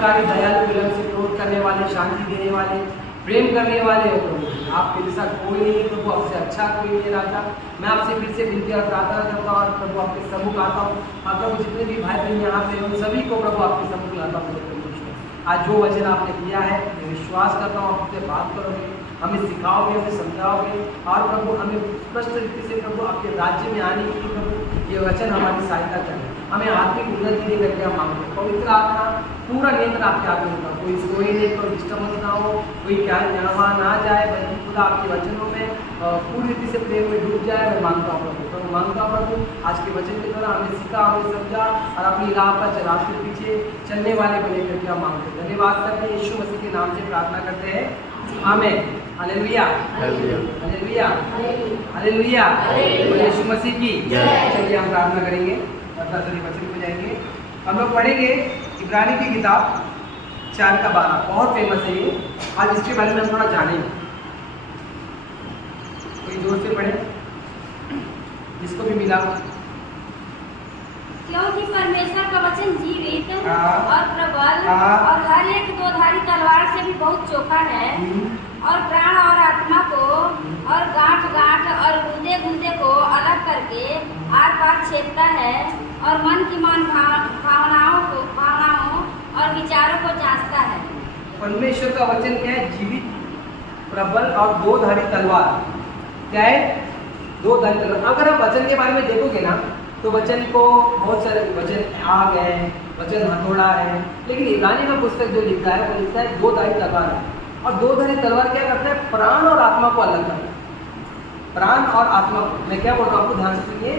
कल्याणकारी, दयालु, विलंब से क्रोध करने वाले, शांति देने वाले, प्रेम करने वाले हो प्रभु। आपके जैसा कोई नहीं है प्रभु, आपसे अच्छा कोई नहीं है राजा। मैं आपसे फिर से विनती और प्रार्थना करता हूँ और प्रभु आपके सम्मुख आता हूँ। और प्रभु जितने भी भाई बहन यहाँ पे उन सभी को प्रभु आपके सम्मुख लाता हूँ। आज जो वचन आपने दिया है मैं विश्वास करता हूँ आपसे बात करोगे, हमें सिखाओगे, हमें समझाओगे और प्रभु हमें स्पष्ट रीति से प्रभु आपके राज्य में आने के लिए प्रभु ये वचन हमारी सहायता करें। हमें आत्मिक उन्नति दे करके हम मांगते हैं। पवित्र आत्मा पूरा नियंत्रण आपके हाथ में होता, कोई सोए नहीं, कोई डिस्टर्बेंस ना हो, कोई क्या यहाँ ना जाए, बल्कि खुदा आपके वचनों में पूरी रीति से प्रेम में डूब जाए। मैं मांगता हूँ प्रभु, मांगता हूँ प्रभु आज के वचन के द्वारा हमें सीखा, हमें समझा और अपनी राह पर चला के पीछे चलने वाले बने करके हम मांगते हैं। धन्यवाद करते हैं, यीशु मसीह के नाम से प्रार्थना करते हैं, आमीन। हालेलुया, हालेलुया, हालेलुया, यीशु मसीह की जय। चलिए हम प्रार्थना करेंगे, वचन को जाएंगे। हम लोग पढ़ेंगे इब्रानी की किताब 4:12, बहुत फेमस है ये। आज इसके बारे में हम थोड़ा जानेंगे। कोई जोर से पढ़े जिसको भी मिला। क्योंकि परमेश्वर का वचन जीवित और प्रबल और हर एक दोधारी तलवार से भी बहुत चोखा है और प्राण और आत्मा को और गांठ गांठ और गुर्दे गुर्दे को अलग करके आर पार छेदता है और मन की भावनाओं और विचारों को जांचता है। परमेश्वर का वचन क्या है? जीवित, प्रबल और दोधारी तलवार। क्या है? दोधारी तलवार। अगर आप वचन के बारे में देखोगे ना तो वचन को बहुत सारे वचन आग है, वचन हथौड़ा है, लेकिन इब्रानी का पुस्तक जो लिखता है वो लिखता है दोधारी तलवार है। और दोधारी तलवार क्या करता है? प्राण और आत्मा को अलग करता है। प्राण और आत्मा को, मैं क्या बोल रहा हूँ आपको ध्यान से सुनिए,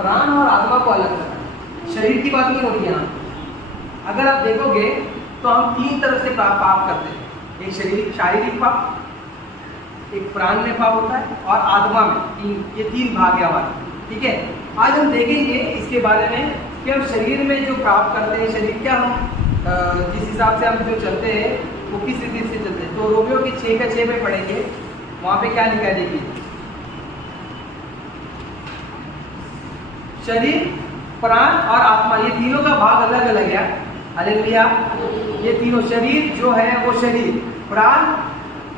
प्राण और आत्मा को अलग करता है। शरीर की बात नहीं हो रही यहाँ। अगर आप देखोगे तो हम 3 तरह से पाप करते हैं। एक शारीरिक पाप, एक प्राण में पाप होता है और आत्मा में। ये 3 भाग है हमारे, ठीक है। आज हम देखेंगे इसके बारे में कि हम शरीर में जो पाप करते हैं, शरीर क्या हम जिस हिसाब से हम जो चलते हैं वो किस रीति से चलते हैं। तो रोमियो की 6:6 में पढ़ेंगे, वहाँ पे क्या लिखा है देखिए। शरीर, प्राण और आत्मा, ये तीनों का भाग अलग अलग है। हालेलुया। ये तीनों, शरीर जो है वो शरीर, प्राण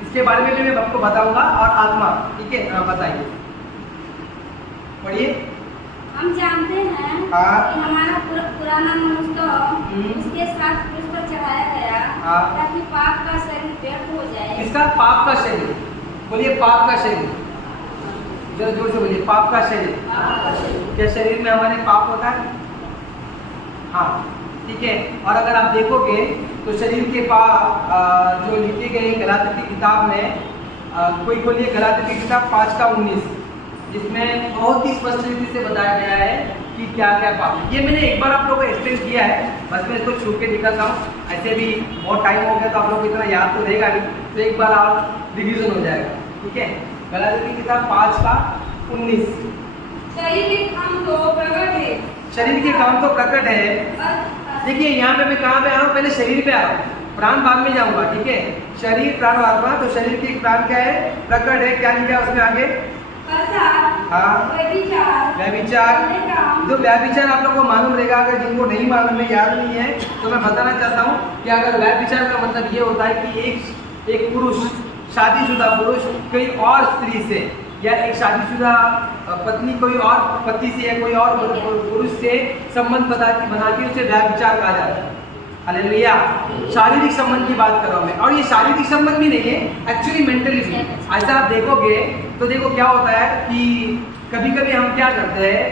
इसके बारे में भी मैं आपको बताऊंगा और आत्मा, ठीक है। बताइए, पढ़िए। हम जानते हैं कि हमारा पुराना मनुष्य उसके साथ क्रूस पर चढ़ाया गया ताकि पाप का शरीर व्यर्थ हो जाए। किसका? पाप का शरीर। बोलिए पाप का शरीर, जरा जोर से बोलिए, पाप का शरीर। क्या शरीर में हमारे पाप होता है? हाँ, ठीक है। और अगर आप देखोगे तो शरीर के पाप जो लिखे गए गलातियों की किताब में, कोई खोलिए गलातियों की किताब 5:19, जिसमें बहुत ही स्पष्ट रीति से बताया गया है कि क्या क्या पाप है। ये मैंने एक बार आप लोगों को एक्सप्लेन किया है, बस मैं इसको छू के निकलता हूँ। ऐसे भी बहुत टाइम हो गया तो आप लोग को इतना याद तो रहेगा नहीं, तो एक बार आप रिवीजन हो जाएगा, ठीक है। गलातियों की किताब 5:19। शरीर के काम तो प्रकट है। शरीर के काम तो प्रकट है। देखिए यहाँ पे मैं कहाँ पे आ रहा हूँ? पहले शरीर पे आ रहा हूँ, प्राण बाद में जाऊंगा, ठीक है। शरीर, प्राण, आत्मा। तो शरीर की प्राण क्या है? प्रकट है। क्या लिखा है उसमें आगे? व्यभिचार। जो व्यभिचार आप लोगों को मालूम रहेगा, अगर जिनको नहीं मालूम है, याद नहीं है, तो मैं बताना चाहता हूँ कि अगर व्यभिचार का मतलब ये होता है कि एक पुरुष, शादीशुदा पुरुष कोई और स्त्री से, या एक शादीशुदा पत्नी कोई और पति से या कोई और पुरुष से संबंध बनाती उसे व्यभिचार कहा जाता है। हालेलुया। शारीरिक संबंध की बात कर रहा हूँ मैं, और ये शारीरिक संबंध भी नहीं है, एक्चुअली मेंटली। ऐसा आप देखोगे तो देखो क्या होता है कि कभी कभी हम क्या करते हैं,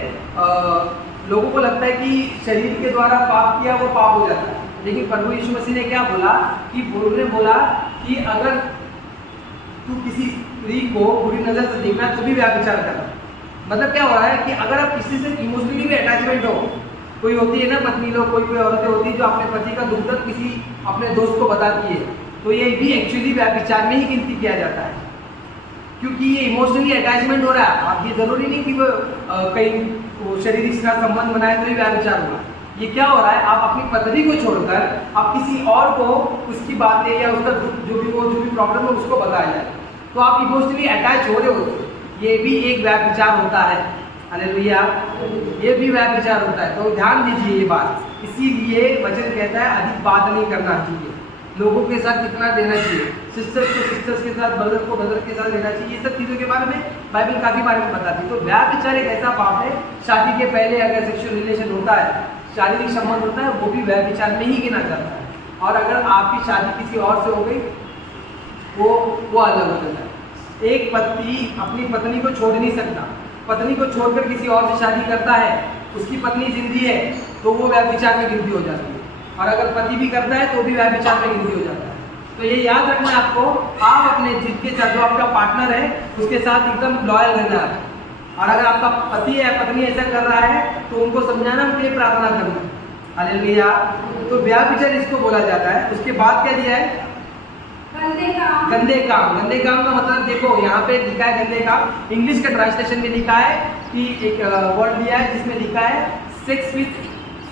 लोगों को लगता है कि शरीर के द्वारा पाप किया वो पाप हो जाता है, लेकिन प्रभु यीशु मसीह ने क्या बोला कि उन्होंने बोला कि अगर तू किसी स्त्री को बुरी नजर से देखना तो भी व्यभिचार करना। मतलब क्या हो रहा है कि अगर आप किसी से इमोशनली भी अटैचमेंट हो, कोई होती है ना पत्नी लोग, कोई औरतें होती है जो अपने पति का दुख दर्द किसी अपने दोस्त को बताती है, तो ये भी एक्चुअली व्यभिचार में ही गिनती किया जाता है, क्योंकि ये इमोशनली अटैचमेंट हो रहा है। आप ये जरूरी नहीं कि वो कहीं शारीरिक संबंध बनाए तो ही व्यभिचार होगा। ये क्या हो रहा है, आप अपनी पत्नी को छोड़कर आप किसी और को उसकी बातें या उसका जो भी प्रॉब्लम है उसको बताया जाए, तो आप इमोशनली अटैच हो रहे हो, ये भी एक व्यभिचार होता है। हालेलुया। ये भी व्यभिचार होता है, तो ध्यान दीजिए ये बात। इसीलिए वचन कहता है अधिक बात नहीं करना चाहिए, लोगों के साथ कितना देना चाहिए, सिस्टर्स को सिस्टर्स के साथ, ब्रदर को ब्रदर के साथ देना चाहिए, ये सब चीज़ों के बारे में बाइबल काफ़ी बारे में बताती है। तो व्यभिचार एक ऐसा पाप है, शादी के पहले अगर सेक्सुअल रिलेशन होता है, शारीरिक संबंध होता है, वो भी व्यभिचार में ही गिना जाता है। और अगर आपकी शादी किसी और से हो गई वो अलग हो जाता है। एक पति अपनी पत्नी को छोड़ नहीं सकता, पत्नी को छोड़कर किसी और से शादी करता है, उसकी पत्नी जिंदी है तो वो व्यभिचार में गिनती हो जाती है। और अगर पति भी करता है तो भी व्यभिचार में गिनती हो जाता है। तो ये याद रखना है आपको, आप अपने जिसके साथ जो आपका पार्टनर है उसके साथ एकदम लॉयल रहना है। और अगर आपका पति है पत्नी ऐसा कर रहा है तो उनको समझाना, उनके लिए प्रार्थना करना। हालेलुया। तो व्यभिचार इसको बोला जाता है। उसके बाद क्या दिया है? गंदे काम। गंदे काम। गंदे काम का मतलब देखो यहाँ पे लिखा है गंदे काम। इंग्लिश का ट्रांसलेशन में लिखा है कि एक वर्ड दिया है जिसमें लिखा है सेक्स विथ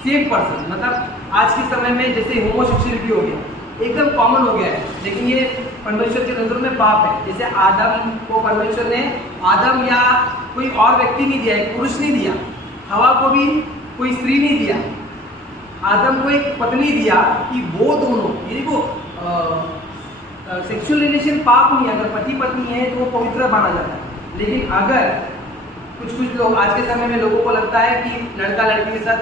सेम पर्सन। मतलब आज के समय में जैसे होमोसेक्सुअलिटी हो गया, एकदम कॉमन हो गया है, लेकिन ये परमेश्वर की नजरों में पाप है। जैसे आदम को परमेश्वर ने, आदम या कोई और व्यक्ति नहीं दिया, एक पुरुष नहीं दिया, हवा को भी कोई स्त्री नहीं दिया, आदम को एक पत्नी दिया कि वो दोनों, ये देखो सेक्सुअल रिलेशन पाप नहीं है। अगर पति पत्नी है तो वो पवित्र माना जाता है। लेकिन अगर कुछ लोग आज के समय में लोगों को लगता है कि लड़का लड़की के साथ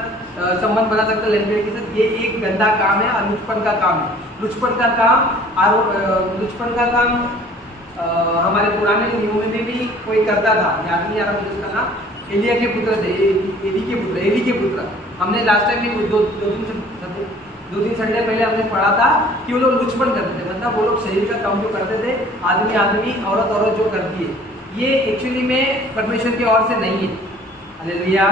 संबंध बना सकता है, लड़के के साथ, ये एक गंदा काम है और लुचपन का काम है। लुचपन का काम हमारे पुराने नियमों में भी कोई करता था, याद नहीं आ रहा मुझे उसका नाम, एलिया के पुत्र थे, एली के पुत्र। हमने लास्ट टाइम भी दो तीन संडे पहले हमने पढ़ा था कि वो लोग लुचपन करते थे, मतलब वो लोग शरीर का काम जो करते थे, आदमी औरत जो करती है, ये एक्चुअली में परमेश्वर की ओर से नहीं है। हालेलुया।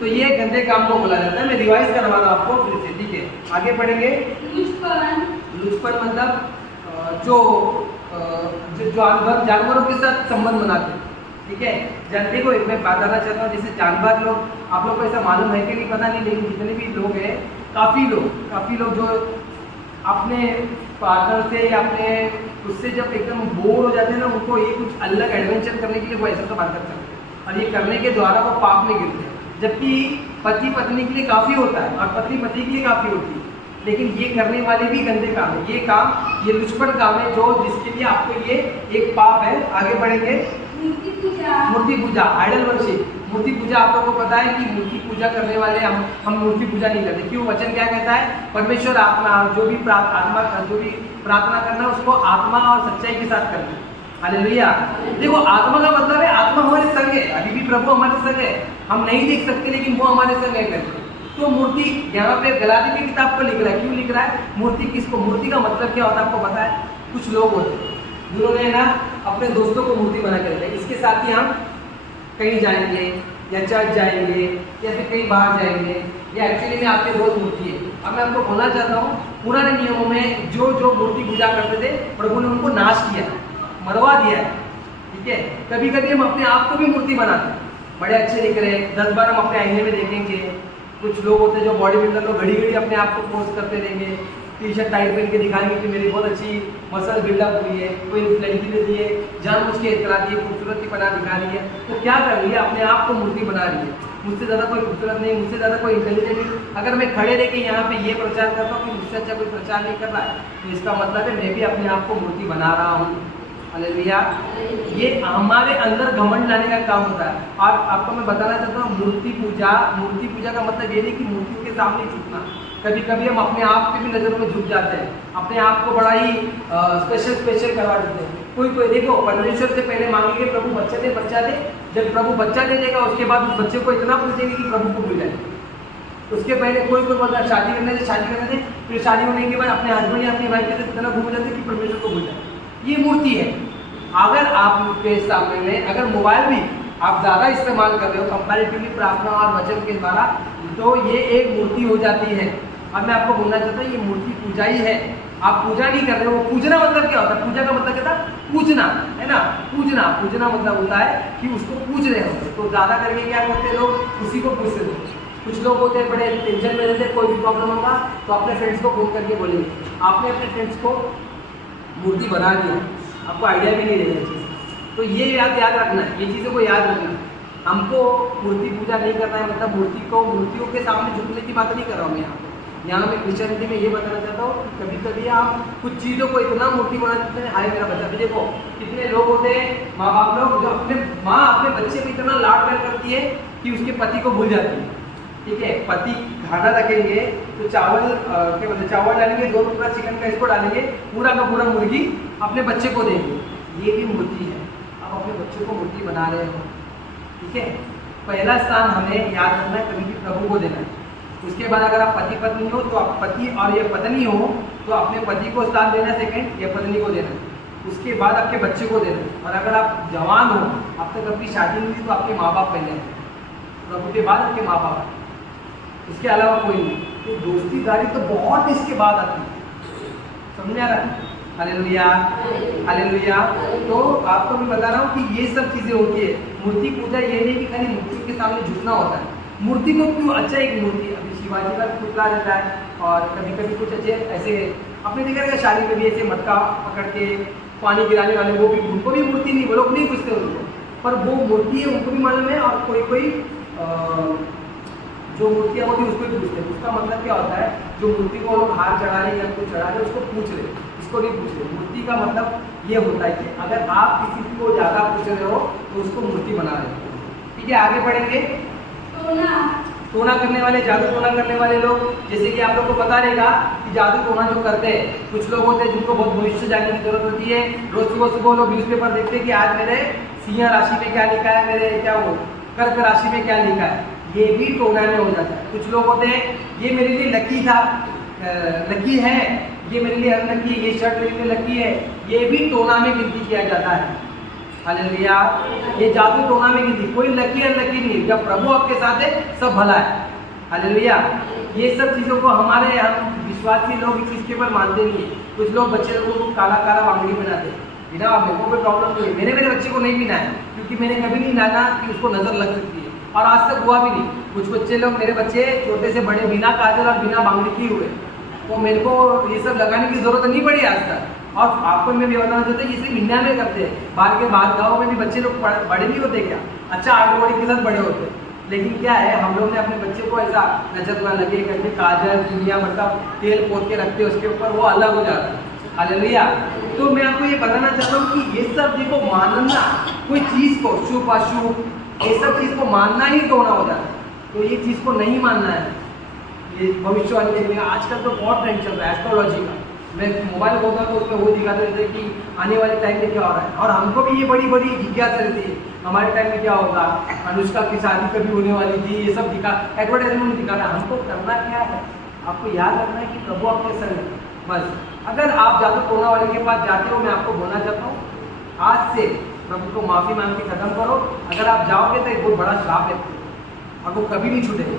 तो ये गंदे काम को बोला जाता है। मैं रिवाइज करवा रहा हूँ आपको फिर से, ठीक है? आगे पढ़ेंगे। लुचपन मतलब जो जानवरों के साथ संबंध बनाते हैं, ठीक है? देखो मैं बताना चाहता हूँ, जैसे जानवर लोग, आप लोग को ऐसा मालूम है कि नहीं पता नहीं, लेकिन जितने भी लोग हैं, काफ़ी लोग जो अपने पार्टनर से या अपने उससे जब एकदम बोर हो जाते हैं ना, उनको ये कुछ अलग एडवेंचर करने के लिए वो ऐसा सब हरकत करते हैं और ये करने के द्वारा वो पाप में गिरते हैं। जबकि पति पत्नी के लिए काफ़ी होता है और पत्नी पति के लिए काफ़ी होती है, लेकिन ये करने वाले भी गंदे काम है। ये लुचपन काम है जो जिसके लिए आपको ये एक पाप है। आगे बढ़ेंगे। मूर्ति पूजा, आइडल वर्शिप। मूर्ति पूजा आप लोगों को पता है कि मूर्ति पूजा करने वाले हम मूर्ति पूजा नहीं करते। क्यों? वचन क्या कहता है? परमेश्वर आत्मा, जो भी प्रार्थना करना उसको आत्मा और सच्चाई के साथ करना। हालेलुया। देखो आत्मा का मतलब है आत्मा हमारे संग है, अभी भी प्रभु हमारे संग है, हम नहीं देख सकते लेकिन वो हमारे संग है करके। तो मूर्ति यहाँ पे गलाती की किताब को लिख रहा है। क्यों लिख रहा है? मूर्ति किसको? मूर्ति का मतलब क्या होता है आपको पता है? कुछ लोग होते हैं जिन्होंने ना अपने दोस्तों को मूर्ति बना कर रखा है, इसके साथ ही हम कहीं जाएंगे या चर्च जाएंगे या फिर कहीं बाहर जाएंगे, या एक्चुअली में आपके दोस्त मूर्ति है। अब मैं आपको बोलना चाहता हूँ, पुराने नियमों में जो मूर्ति पूजा करते थे, प्रभु ने उनको नाश किया, मरवा दिया है, ठीक है? कभी कभी हम अपने आप को भी मूर्ति बनाते हैं, बड़े अच्छे दिख रहे हैं, 10 बार हम अपने आईने में देखेंगे। कुछ लोग होते हैं जो बॉडी बिल्डर लोग घड़ी अपने आप को पोस्ट करते रहेंगे, टी शर्ट टाइट पहन के दिखाएंगे कि मेरी बहुत अच्छी मसल बिल्डअप हुई है। कोई लड़की ने दी है, जानबूझ के इतना दी है, खूबसूरती बना दिखा रही है, तो क्या कर रही है? अपने आप को मूर्ति बना रही है। मुझसे ज़्यादा कोई खूबसूरत नहीं, मुझसे ज़्यादा कोई इंटेलिजेंट नहीं। अगर मैं खड़े रह के यहाँ पे ये प्रचार करता हूँ कि मुझसे अच्छा कोई प्रचार नहीं कर रहा है, तो इसका मतलब है मैं भी अपने आप को मूर्ति बना रहा हूँ। हालेलुया। ये हमारे अंदर घमंड लाने का काम होता है। और आपको मैं बताना चाहता हूँ, मूर्ति पूजा का मतलब ये नहीं कि मूर्तियों के सामने झुकना। कभी कभी हम अपने आप की भी नज़रों में झुक जाते हैं, अपने आप को बड़ा ही स्पेशल करवा देते हैं। कोई देखो, परमेश्वर से पहले मांगेंगे प्रभु बच्चा दे। जब प्रभु बच्चा दे देगा उसके बाद उस बच्चे को इतना पूछेंगे कि प्रभु को भूल जाएंगे। उसके पहले कोई बोलता है शादी करने से, फिर शादी होने के बाद अपने हस्बैंड या अपनी वाइफ के साथ इतना घूम जाते कि परमेश्वर को भूल जाए। ये मूर्ति है। अगर आपके सामने में अगर मोबाइल भी आप ज़्यादा इस्तेमाल कर रहे हो कंपैरेटिवली प्रार्थना और वचन के द्वारा, तो ये एक मूर्ति हो जाती है। अब मैं आपको बोलना चाहता हूँ, ये मूर्ति पूजा ही है। आप पूजा नहीं कर रहे हो। पूजना मतलब क्या होता है? पूजा का मतलब क्या था? पूजना, है ना? पूजना मतलब होता है कि उसको पूज रहे हो। तो ज़्यादा करके क्या करते हैं लोग? उसी को पूजते थे। कुछ लोग होते हैं बड़े टेंशन में रहते हैं, कोई भी प्रॉब्लम होगा तो अपने फ्रेंड्स को फोन करके बोलेंगे। आपने अपने फ्रेंड्स को मूर्ति बना दिया, आपको आइडिया भी नहीं रहेगा चीज़। तो ये याद रखना है, ये चीज़ों को याद रखना। हमको मूर्ति पूजा नहीं करना है, मतलब मूर्तियों के सामने झुकने की बात नहीं कर रहा हूँ मैं यहाँ मैं क्रिश्चियनिटी में ये बताना चाहता हूँ कि कभी कभी आप कुछ चीज़ों को इतना मूर्ति बना देते हैं। हाय मेरा बच्चा, भी देखो कितने लोग होते हैं माँ बाप लोग, जो अपने बच्चे को इतना लाड प्यार करती है कि उसके पति को भूल जाती है। ठीक है, पति खाना रखेंगे तो चावल क्या बोलते चावल डालेंगे, 2 टुकड़ा चिकन का इसको डालेंगे, पूरा का पूरा मुर्गी अपने बच्चे को देंगे। ये भी मूर्ति है, आप अपने बच्चे को मूर्ति बना रहे हो। ठीक है, पहला स्थान हमें याद रखना है, कभी भी प्रभु को देना है। उसके बाद अगर आप पति पत्नी हो तो आप पति और ये पत्नी हो तो अपने पति को स्थान देना, सेकंड या पत्नी को देना, उसके बाद आपके बच्चे को देना। और अगर आप जवान हो, अब तक अपनी शादी नहीं हुई तो आपके माँ बाप पहले हैं, प्रभु के बाद आपके माँ बाप, इसके अलावा कोई नहीं। तो दोस्तीदारी तो बहुत इसके बाद आती है, समझ आ रहा है? Hallelujah hallelujah. तो आपको मैं बता रहा हूँ कि ये सब चीज़ें होती है। मूर्ति पूजा ये नहीं कि खाली मूर्ति के सामने झुकना होता है। मूर्ति को क्यों, अच्छा एक मूर्ति अभी शिवाजी का पुतला रहता है, और कभी कभी कुछ अच्छे ऐसे आपने देखा रहेगा शादी में भी ऐसे मटका पकड़ के पानी गिराने वाले, वो भी, उनको भी मूर्ति नहीं, वो लोग नहीं पूछते उनको, पर वो मूर्ति है उनको भी मालूम है। और कोई जो मूर्तियाँ होती है उसको भी पूछते हैं। उसका मतलब क्या होता है, जो मूर्ति को लोग हार चढ़ा रहे या कुछ चढ़ा रहे उसको पूछ रहे, इसको नहीं पूछ रहे। मूर्ति का मतलब ये होता है कि अगर आप किसी को ज़्यादा पूछ रहे हो तो उसको मूर्ति बना रहे हो। ठीक है, आगे बढ़ेंगे। टोना करने वाले, जादू टोना करने वाले लोग, जैसे कि आप लोग को पता रहेगा कि जादू टोना जो करते हैं, कुछ लोग होते हैं जिनको बहुत भविष्य जानने की जरूरत होती है। रोज सुबह सुबह लोग न्यूज़पेपर देखते हैं कि आज मेरे सिंह राशि में क्या लिखा है, मेरे क्या वो कर्क राशि में क्या लिखा है। ये भी टोना में हो जाता है। कुछ लोग होते हैं ये मेरे लिए लकी था, लकी है, ये मेरे लिए अनलकी है, ये शर्ट मेरे लिए लकी है, ये भी टोना में गिनती किया जाता है। हालेलुया, ये जादू टोना में गिनती, कोई लकी अनलकी नहीं, जब प्रभु आपके साथ है सब भला है। हालेलुया, ये सब चीज़ों को हमारे हम विश्वासी लोग इस चीज़ के ऊपर मानते नहीं है। कुछ लोग बच्चे लोगों को काला काला बांगड़ी बनाते हैं, बिना मेरे को कोई प्रॉब्लम नहीं है, मैंने मेरे बच्चे को नहीं बनाया क्योंकि मैंने कभी नहीं जाना कि उसको नजर लग सकती है, और आज तक हुआ भी नहीं। कुछ बच्चे लोग, मेरे बच्चे छोटे से बड़े बिना काजल और बिना बांगड़ी किए हुए, तो मेरे को ये सब लगाने की जरूरत नहीं पड़ी आज तक। और आपको मैं भी बताना चाहता हूँ, ये सिर्फ इंडिया में करते हैं, बाहर गाँव में भी बच्चे लोग बड़े नहीं होते क्या, अच्छा आर्ट के साथ बड़े होते हैं। लेकिन क्या है, हम लोग ने अपने बच्चे को ऐसा नजर ना लगे करके काजल दुनिया मतलब तेल पोत के रखते हैं उसके ऊपर, वो अलग हो जाता है। हालेलुया। तो मैं आपको ये बताना चाहता हूँ कि ये सब देखो, मानना कोई चीज़ को, शुभ अशुभ, ये सब चीज़ को मानना ही टोना हो जाता है। तो ये चीज़ को नहीं मानना है। ये भविष्यवाणी देखने का आजकल तो बहुत ट्रेंड चल रहा है एस्ट्रोलॉजी का। मैं मोबाइल खोलता तो उसमें वो दिखाते रहते कि आने वाले टाइम में क्या हो रहा है, और हमको भी ये बड़ी बड़ी जिज्ञासा रहती है हमारे टाइम में क्या होगा, अनुष्का की शादी कभी होने वाली थी, ये सब दिखा, एडवर्टाइजमेंट दिखा रहा है। हमको करना क्या है, आपको याद रखना है कि प्रभु आपके संग है बस। अगर आप जादू टोना वाले के पास जाते हो, मैं आपको बोलना चाहता हूँ आज से प्रभु को माफ़ी मांग के खत्म करो। अगर आप जाओगे तो एक बहुत बड़ा श्राप है और वो कभी नहीं छूटेगा।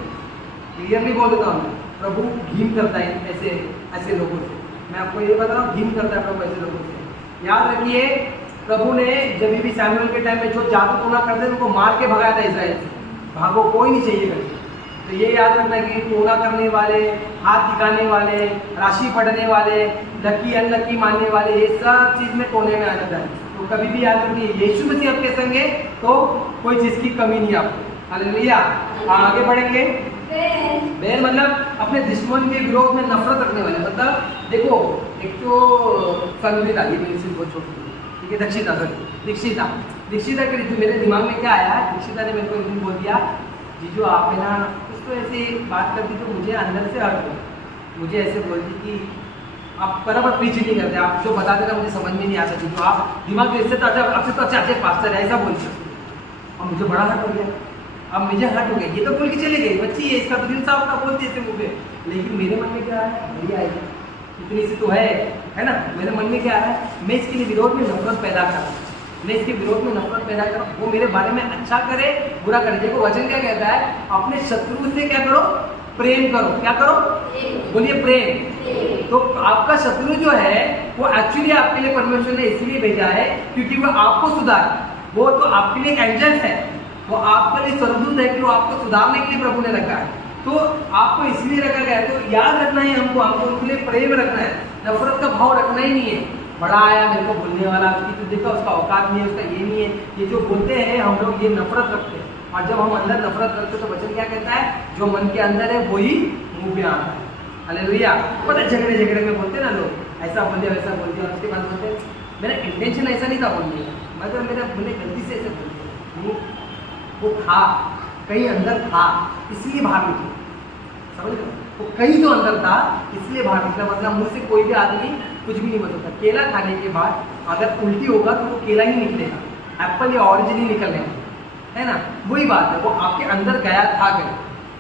क्लियरली बोल देता हूँ, प्रभु घीन करता है ऐसे लोगों से। मैं आपको ये बता रहा हूँ, घीन करता है प्रभु ऐसे लोगों से। याद रखिए, प्रभु ने जब भी सैमुएल के टाइम में जो जादू टोना करते थे उनको मार के भगाया था इस्राएल से, भागो कोई नहीं चाहिए करके। तो ये याद रखना कि टोना करने वाले, हाथ दिखाने वाले, राशि पढ़ने वाले, लकी अनलकी मानने वाले, ये सब चीज़ में टोने में आ जाता है। तो कभी भी याद रखिए, यीशु मसीह आपके संग है तो कोई चीज़ की कमी नहीं आपको। हालेलुया। आगे बढ़ेंगे। बैर मतलब अपने दुश्मन के विरोध में नफरत रखने वाले। मतलब देखो, एक तो संगीता, ये मेरी सिर्फ बहुत छोटी, ठीक है, दीक्षिता के ऋतु मेरे दिमाग में क्या आया, दीक्षिता ने मेरे को एक दिन बोल दिया, जीजू आप है ना, कुछ तो ऐसी बात करती तो मुझे अंदर से हर्ट हुआ। मुझे ऐसे बोलती कि आप बराबर प्रीच नहीं करते, आप जो बताते ना मुझे समझ में नहीं आता, जीजू आप दिमाग में इससे तो अच्छा, आपसे तो अच्छे पास्टर है, ऐसा बोलते। और मुझे बड़ा हर्ट हो गया। अब मुझे हर्ट हो गया, ये तो बोल के चले गई, बच्ची है, इसका तो दिल साफ का बोलती है मुँह पे, लेकिन मेरे मन में क्या है, भैया आएगी इतनी सी तो है ना। मेरे मन में क्या है, मैं इसके लिए विरोध में नफरत पैदा कर, मैं इसके विरोध में नफरत पैदा कर, वो मेरे बारे में अच्छा करे बुरा करे। देखो वचन क्या कहता है, अपने शत्रु से क्या करो, प्रेम करो। क्या करो, बोलिए प्रेम। तो आपका शत्रु जो है वो एक्चुअली आपके लिए परमेश्वर ने इसलिए भेजा है क्योंकि वो आपको सुधार, वो तो आपके लिए एक एंजल है, वो आपके लिए स्वर्गदूत है कि वो आपको सुधारने के लिए प्रभु ने रखा है। तो आपको इसलिए रखा गया है, तो याद रखना है हमको उनके लिए प्रेम रखना है, नफरत का भाव रखना ही नहीं है। बड़ा आया मेरे को बोलने वाला, उसकी तो देखा उसका औकात नहीं है, उसका ये नहीं है, ये जो बोलते हैं हम लोग ये नफरत रखते हैं। और जब हम अंदर नफरत करते हैं तो वचन क्या कहता है, जो मन के अंदर है वही मुंह पे आता है। हालेलुया। पता झगड़े में बोलते हैं ना लोग, ऐसा बोल दिया वैसा बोल दिया, और उसके बाद बोलते हैं मेरा इंटेंशन ऐसा नहीं था बोलने का, मगर मैंने गलती से ऐसे बोल दिया। वो था कहीं अंदर था इसलिए बाहर निकला, समझ रहे हो? वो कहीं तो अंदर था इसलिए बाहर निकला। मतलब मुंह से कोई भी आदमी कुछ भी नहीं बोल सकता। केला खाने के बाद अगर उल्टी होगा तो वो केला ही निकलेगा, एप्पल या ऑरेंज नहीं निकलने, है ना? वही बात है, वो आपके अंदर गया था कहीं।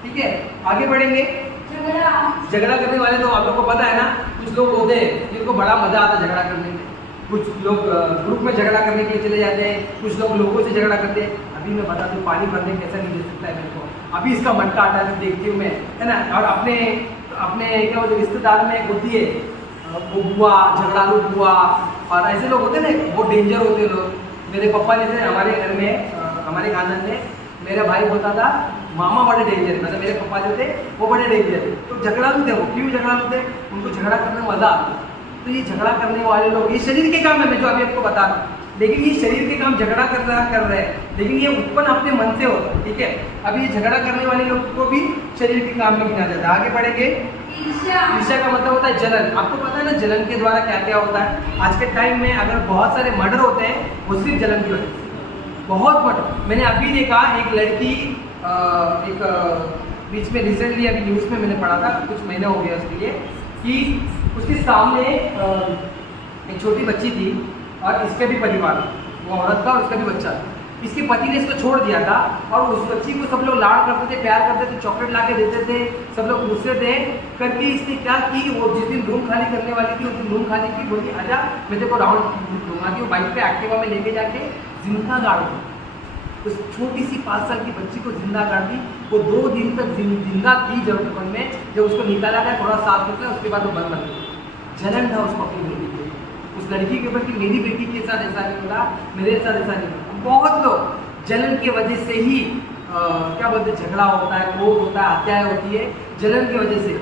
ठीक है, आगे बढ़ेंगे। झगड़ा करने वाले तो आप लोग को पता है ना, कुछ लोग होते हैं जिनको बड़ा मजा आता है झगड़ा करने में। कुछ लोग ग्रुप में झगड़ा करने के लिए चले जाते हैं, कुछ लोग लोगों से झगड़ा करते हैं। अभी मैं बता दूं, पानी भरने कैसा नहीं दे सकता है मेरे को, अभी इसका मटका हटा के देखती हूँ मैं, है ना? और अपने क्या बोलते रिश्तेदार में होती है वो बुआ, झगड़ालू बुआ, और ऐसे लोग होते हैं ना, वो डेंजर होते हैं लोग। मेरे पापा जैसे हमारे घर में, हमारे खानदान में मेरा भाई होता था, मामा बड़े डेंजर है, मतलब मेरे पापा जो थे वो बड़े डेंजर है। तो झगड़ालू थे वो, क्यों झगड़ालू थे? उनको झगड़ा करने में मजा आता। तो ये झगड़ा करने वाले लोग, ये शरीर के काम है, मैं जो अभी आपको बता रहा हूँ, लेकिन ये शरीर के काम झगड़ा कर रहे हैं, लेकिन ये उत्पन्न अपने मन से होता है। ठीक है, अभी ये झगड़ा करने वाले लोग को भी शरीर के काम में गिना जाता है। आगे बढ़ेंगे। ईर्ष्या का मतलब होता है जलन। आपको पता है ना जलन के द्वारा क्या क्या होता है? आज के टाइम में अगर बहुत सारे मर्डर होते हैं वो सिर्फ जलन की वजह से, बहुत मर्डर। मैंने अभी देखा एक लड़की, एक बीच में रिसेंटली अभी न्यूज़ में मैंने पढ़ा था, कुछ महीने हो गया उसके लिए, कि उसके सामने एक छोटी बच्ची थी और इसके भी परिवार, वो औरत का और उसका भी बच्चा था। इसके पति ने इसको छोड़ दिया था और उस बच्ची को सब लोग लाड़ करते थे, प्यार करते थे, चॉकलेट ला के देते थे, सब लोग पूछते थे करके। इसने क्या की, वो जिस दिन रूम खाली करने वाली थी उस दिन रूम खाली की, बोली आजा मैं तेरे को राउंड घुमा दी, बाइक पे एक्टिवा में लेके जाके जिंदा गाड़ दी। उस छोटी सी 5 साल की बच्ची को जिंदा गाड़ दी। वो 2 दिन तक जिंदा थी जब में, जब उसको निकाला गया, थोड़ा साफ निकला, उसके बाद वो बंद गई। जलन था उसको अपनी बेटी के, उस लड़की के ऊपर कि मेरी बेटी के साथ ऐसा नहीं होगा, मेरे साथ ऐसा नहीं होगा। बहुत लोग जलन की वजह से ही क्या बोलते हैं, झगड़ा होता है, क्रोध होता है, हत्याएं होती है जलन की वजह से।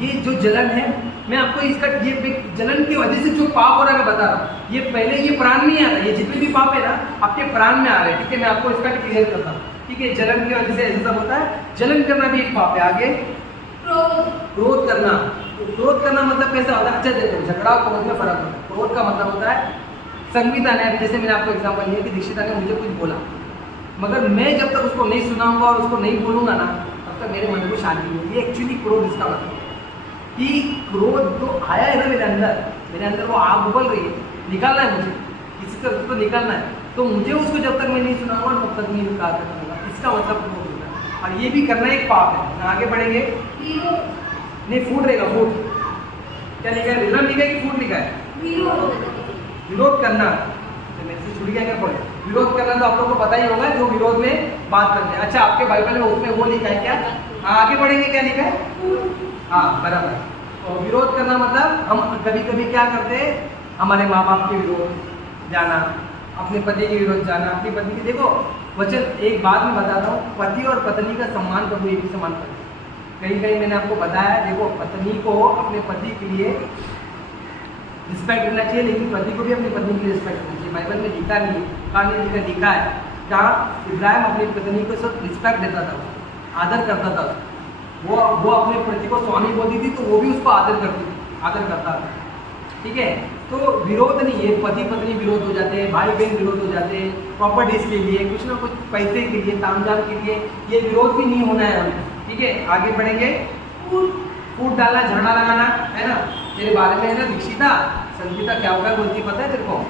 ये जो जलन है, मैं आपको इसका ये जलन की वजह से जो पाप हो रहा है मैं बता रहा हूँ, ये पहले ये प्राण में आ रहा है, ये जितने भी पाप है ना आपके प्राण में आ रहे हैं। ठीक है, मैं आपको इसका क्लियर करता हूँ। ठीक है, जलन की वजह से ऐसा सब होता है। जलन करना भी एक पाप है। आगे क्रोध करना। क्रोध करना मतलब कैसा होता है? अच्छा देखो, झगड़ा और क्रोध में फर्क होता है। क्रोध का मतलब होता है संविदा ने, जैसे मैंने आपको एग्जाम्पल दिया कि दीक्षिता ने मुझे कुछ बोला, मगर मैं जब तक उसको नहीं सुनाऊंगा और उसको नहीं बोलूंगा ना, तब तक मेरे मन को शांति नहीं होगी। एक्चुअली क्रोध इसका मतलब कि क्रोध तो आया है ना मेरे अंदर वो आग उबल रही है, निकालना है मुझे, किसी तरह तो निकालना है, तो मुझे उसको जब तक मैं नहीं सुनाऊंगा तब तक नहीं निकाल सकूंगा। इसका मतलब क्रोध होता है, और ये भी करना एक पाप है। आगे बढ़ेंगे। नहीं, फूड रहेगा, फूड क्या लिखा है? रिजल्ट लिखा है कि फूड लिखा है? विरोध करना। तो मैं से छुड़ गया क्या पढ़े? विरोध करना तो आप लोगों को पता ही होगा, जो विरोध में बात करते हैं। अच्छा, आपके बाइबल में उसमें वो लिखा है क्या? हाँ, आगे बढ़ेंगे। क्या लिखा है? हाँ, बराबर। तो विरोध करना मतलब हम कभी कभी क्या करते हैं, हमारे माँ बाप के विरोध जाना, अपने पति के विरोध जाना, अपनी पत्नी की। देखो वचन एक बात मैं बताता हूँ, पति और पत्नी का सम्मान प्रभु एक ही समान करते हैं। कहीं कहीं मैंने आपको बताया, देखो पत्नी को अपने पति के लिए रिस्पेक्ट करना चाहिए, लेकिन पति को भी अपनी पत्नी के लिए रिस्पेक्ट करना चाहिए। बाइबल में लिखा नहीं, कहानी लिखा है जहाँ इब्राहिम अपनी पत्नी को सब रिस्पेक्ट देता था, आदर करता था। वो अपने पति को स्वामी बोलती थी तो वो भी उसको आदर करता था। ठीक है, तो विरोध नहीं है, पति पत्नी विरोध हो जाते हैं, भाई बहन विरोध हो जाते हैं, प्रॉपर्टीज के लिए, कुछ ना कुछ पैसे के लिए, तामझाम के लिए, ये विरोध भी नहीं होना है हमें। ठीक है, आगे बढ़ेंगे। फूट डालना, झगड़ा लगाना, है ना? तेरे बारे में है ना दीक्षिता, संगीता क्या होगा बोलती पता है तेरे को?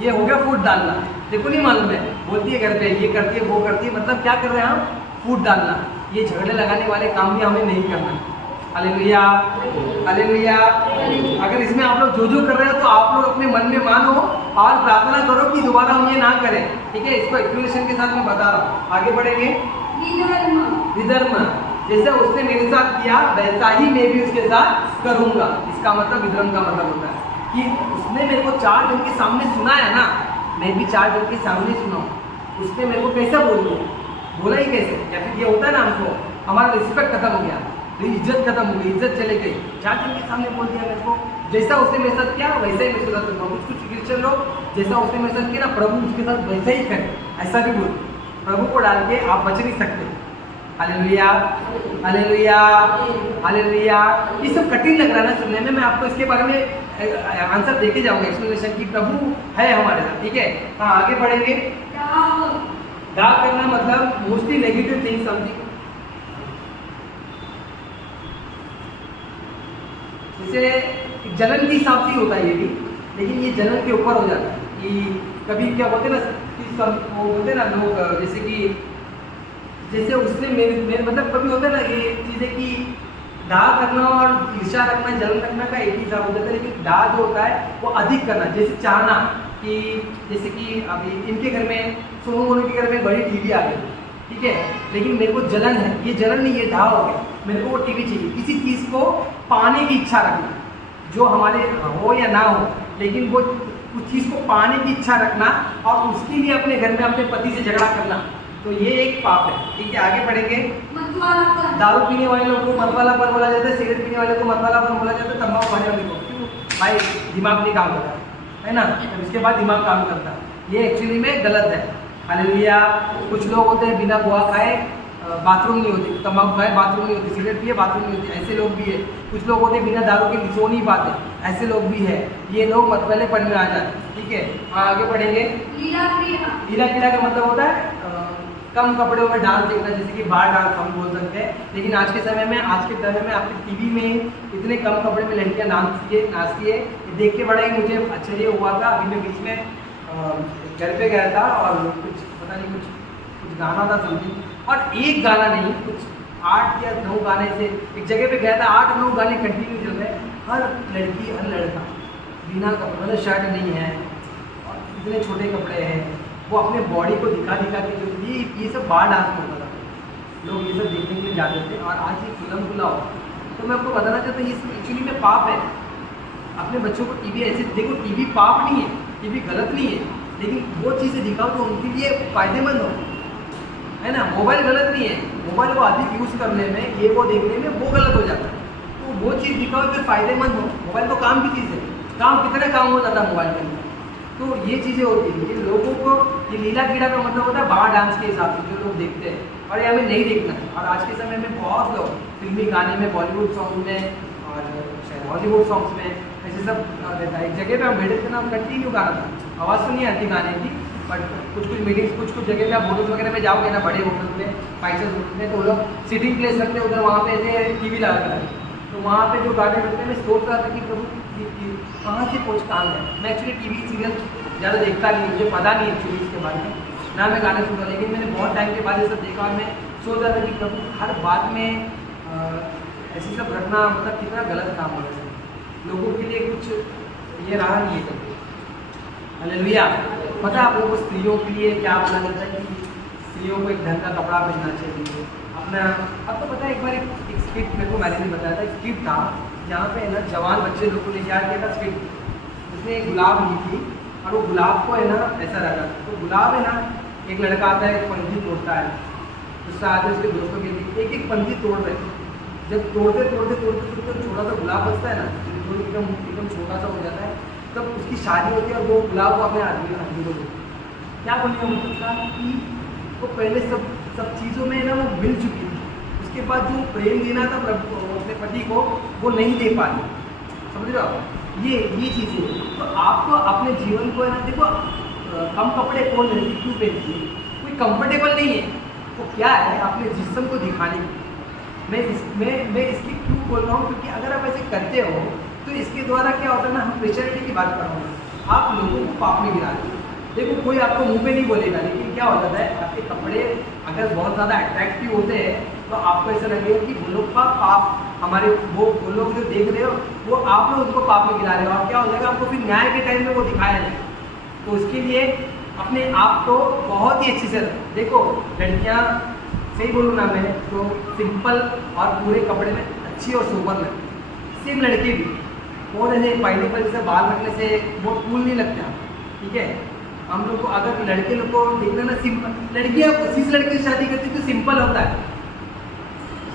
ये हो गया फूट डालना। देखो नहीं मालूम है, बोलती है घर पे, ये करती है वो करती है, मतलब क्या कर रहे हैं हम? फूट डालना। ये झगड़े लगाने वाले काम भी हमें नहीं करना। Hallelujah, hallelujah. अगर इसमें आप लोग जो कर रहे हो तो आप लोग अपने मन में मानो और प्रार्थना करो कि दोबारा हम ये ना करें। ठीक है, इसको एक्सप्लेनेशन के साथ मैं बता रहा हूँ। आगे बढ़ेंगे। विधर्म, जैसे उसने मेरे साथ किया वैसा ही मैं भी उसके साथ करूंगा। इसका मतलब विधर्म का मतलब होता है कि उसने मेरे को 4 जन के सामने सुनाया ना, मैं भी 4 जन के सामने सुनाऊं। उसने मेरे को कैसा बोला ही कैसे? या फिर ये होता है ना, हमको हमारा रिस्पेक्ट खत्म हो गया, तो इज्जत खत्म हो गई, इज्जत चले गई। 4 जन के सामने बोल दिया मेरे को, जैसा उसने मेरे साथ किया वैसा ही मैं उसके साथ करूँगा। कुछ क्रिश्चियन लोग जैसा उसने मेरे साथ किया ना, प्रभु उसके साथ वैसा ही करे, ऐसा भी बोलते। प्रभु को डाल के आप बच नहीं सकते। Hallelujah, hallelujah, hallelujah. ये सब कठिन लग रहा है ना सुनने में, मैं आपको इसके बारे में आंसर देके जाऊंगा, एक्सप्लेनेशन की प्रभु है हमारे साथ, ठीक है। हाँ, आगे बढ़ेंगे। दाग करना मतलब मोस्टली नेगेटिव थिंग समथिंग, जैसे जलन के हिसाब से होता है ये भी, लेकिन ये जलन के ऊपर हो जाता है कि कभी क्या बोलते ना कि सब वो बोलते ना लोग, जैसे कि जैसे उसने मेरे मतलब कभी होता है ना ये चीज़ें कि दाग करना और ईर्ष्या रखना, जलन रखना का एक ही हिसाब हो जाता है, लेकिन दाग जो होता है वो अधिक करना, जैसे चाहना कि जैसे कि अभी इनके घर में, सोनू मोनू के घर में बड़ी टीवी आ गई, ठीक है, लेकिन मेरे को जलन है, ये जलन नहीं, ये दाग हो गया, मेरे को वो टीवी चाहिए। किसी चीज़ को पाने की इच्छा रखना, जो हमारे हो या ना हो, लेकिन वो उस चीज़ को पाने की इच्छा रखना और उसके लिए अपने घर में अपने पति से झगड़ा करना, तो ये एक पाप है, ठीक है। आगे बढ़ेंगे। दारू पीने वाले लोगों को मतवाला पर बोला जाता है, सिगरेट पीने वाले को मतवाला पर बोला जाता है, तंबाकू खाने वाले को, क्यों भाई दिमाग नहीं काम करता है ना, उसके बाद दिमाग काम करता है, ये एक्चुअली में गलत है। हालेलुया। कुछ लोग होते हैं बिना गोवा खाए बाथरूम नहीं होती, तंबाकू खाए बाथरूम नहीं होती, सिगरेट पिए बाथरूम नहीं होती, ऐसे लोग भी है। कुछ लोग होते हैं बिना दारू के सो नहीं पाते, ऐसे लोग भी है। ये लोग मतवाले पढ़ में आ जाते हैं, ठीक है। आगे बढ़ेंगे। लीला क्रीड़ा का मतलब होता है कम कपड़ों में डांस देखना, जैसे कि बार डांस हम बोल सकते हैं, लेकिन आज के समय में आपके टीवी में इतने कम कपड़े में लड़कियां नाचती है, देख के बड़ा ही मुझे आश्चर्य हुआ था। अभी मैं बीच में घर पे गया था और कुछ पता नहीं कुछ गाना था समथिंग, और एक गाना नहीं, कुछ 8 या 9 गाने से एक जगह पे गया था, 8-9 गाने कंटिन्यू चल रहे, हर लड़की हर लड़का बिना कपड़े, मतलब शर्ट नहीं है और इतने छोटे कपड़े हैं, वो अपने बॉडी को दिखा के जो ये सब बार डांस में होता था, लोग ये सब देखने के लिए जाते थे, और आज ये फिल्म खुला हो। तो मैं आपको बताना चाहता हूँ ये सब एक्चुअली में पाप है। अपने बच्चों को टीवी ऐसे देखो, टीवी पाप नहीं है, टीवी गलत नहीं है, लेकिन वो चीज़ें दिखाओ तो उनके लिए फ़ायदेमंद हो, है ना। मोबाइल गलत नहीं है, मोबाइल को अधिक यूज़ करने में, ये वो देखने में वो गलत हो जाता है, तो वो चीज़ दिखाओ जो फ़ायदेमंद हो। मोबाइल तो काम की चीज़ है, काम कितने काम हो जाता है मोबाइल के अंदर, तो ये चीज़ें होती हैं। ये लोगों को ये लीला क्रीड़ा का मतलब होता है बाहर डांस के हिसाब से जो लोग देखते हैं, और ये हमें नहीं देखना है। और आज के समय में बहुत लोग फिल्मी गाने में, बॉलीवुड सॉन्ग में और शायद हॉलीवुड सॉन्ग्स में ऐसे सब रहता है। एक जगह पे हम बैठे थे ना, कंटिन्यू गाना था, आवाज़ तो नहीं आती गाने की, बट कुछ मीटिंग्स, कुछ जगह पे आप होटल्स वगैरह में जाओगे ना, बड़े होटल में, 5 होटल में, तो वो लोग सीटिंग प्लेस रखते हैं, उधर वहाँ पे ऐसे टीवी लगा कर, तो वहाँ पे जो गाने बजते हैं, मैं सोच रहा था कि प्रभु कहाँ से कुछ काम है। मैं एक्चुअली टीवी सीरियल ज़्यादा देखता नहीं, मुझे पता नहीं एक्चुअली इसके बारे में, ना मैं गाने सुनता, लेकिन मैंने बहुत टाइम के बाद ये सब देखा और मैं सोच रहा था कि प्रभु हर बात में ऐसे सब रखना मतलब कितना गलत काम हो रहा है, लोगों के लिए कुछ ये रहा नहीं है कभी। हालेलुया। पता है आप लोगों को स्त्रियों के लिए क्या बोला जाता है कि स्त्रियों को एक ढंग का कपड़ा पहनना चाहिए अपना। आपको पता है एक बार एक स्क्रिप्ट मेरे को मैंने नहीं बताया था, स्क्रिप्ट था जहाँ पे है ना जवान बच्चे लोगों ने क्या किया था, स्क्रिप्ट उसने एक गुलाब ली थी और वो गुलाब को है ना ऐसा रखा, तो गुलाब है ना, एक लड़का आता है, एक पंखी तोड़ता है, दूसरा आता है उसके दोस्तों के लिए, एक पंखी तोड़ रहे, जब तोड़ते छोटा सा गुलाब बचता है ना, जो एकदम छोटा सा हो जाता है, तब उसकी शादी होती है और वो गुलाब को अपने आदमी को देते। क्या बोलिए मतलब कि वो पहले सब चीज़ों में ना वो मिल चुकी थी, उसके बाद जो प्रेम देना था अपने पति को वो नहीं दे पाई, समझ रहे हो आप, ये चीज़ें। तो आपको अपने जीवन को है ना, देखो कम कपड़े कौन लड़की क्यों पहनती है, कोई कंफर्टेबल नहीं है, वो क्या है अपने जिस्म को दिखाने की। मैं इसकी क्यों बोल रहा हूँ, क्योंकि अगर आप ऐसे करते हो तो इसके द्वारा क्या होता है ना, हम प्रेशरिटी की बात कर रहा हूँ, आप लोगों को पाप में गिराते हो। देखो कोई आपको मुंह पे नहीं बोलेगा, लेकिन क्या हो जाता है आपके कपड़े अगर बहुत ज़्यादा अट्रैक्टिव होते हैं तो आपको ऐसा लगेगा कि वो लोग का पाप हमारे वो लोग जो देख रहे हो वो आप लोग उनको पाप में गिरा रहे हो, और क्या हो जाएगा आपको फिर न्याय के टाइम में वो दिखाया जाएगा। तो उसके लिए अपने आप को बहुत ही अच्छे से देखो, लड़कियाँ सही बोलूँ ना मैं तो सिंपल और पूरे कपड़े में अच्छी और सोबर लगती, सेम लड़के भी, और ऐसे पाइनएप्पल जैसे बाल रखने से वो कूल नहीं लगता, ठीक है। हम लोग को अगर लड़के लोग को देखना ना, सिंपल लड़कियाँ जिस लड़के से शादी करती है तो सिंपल होता है,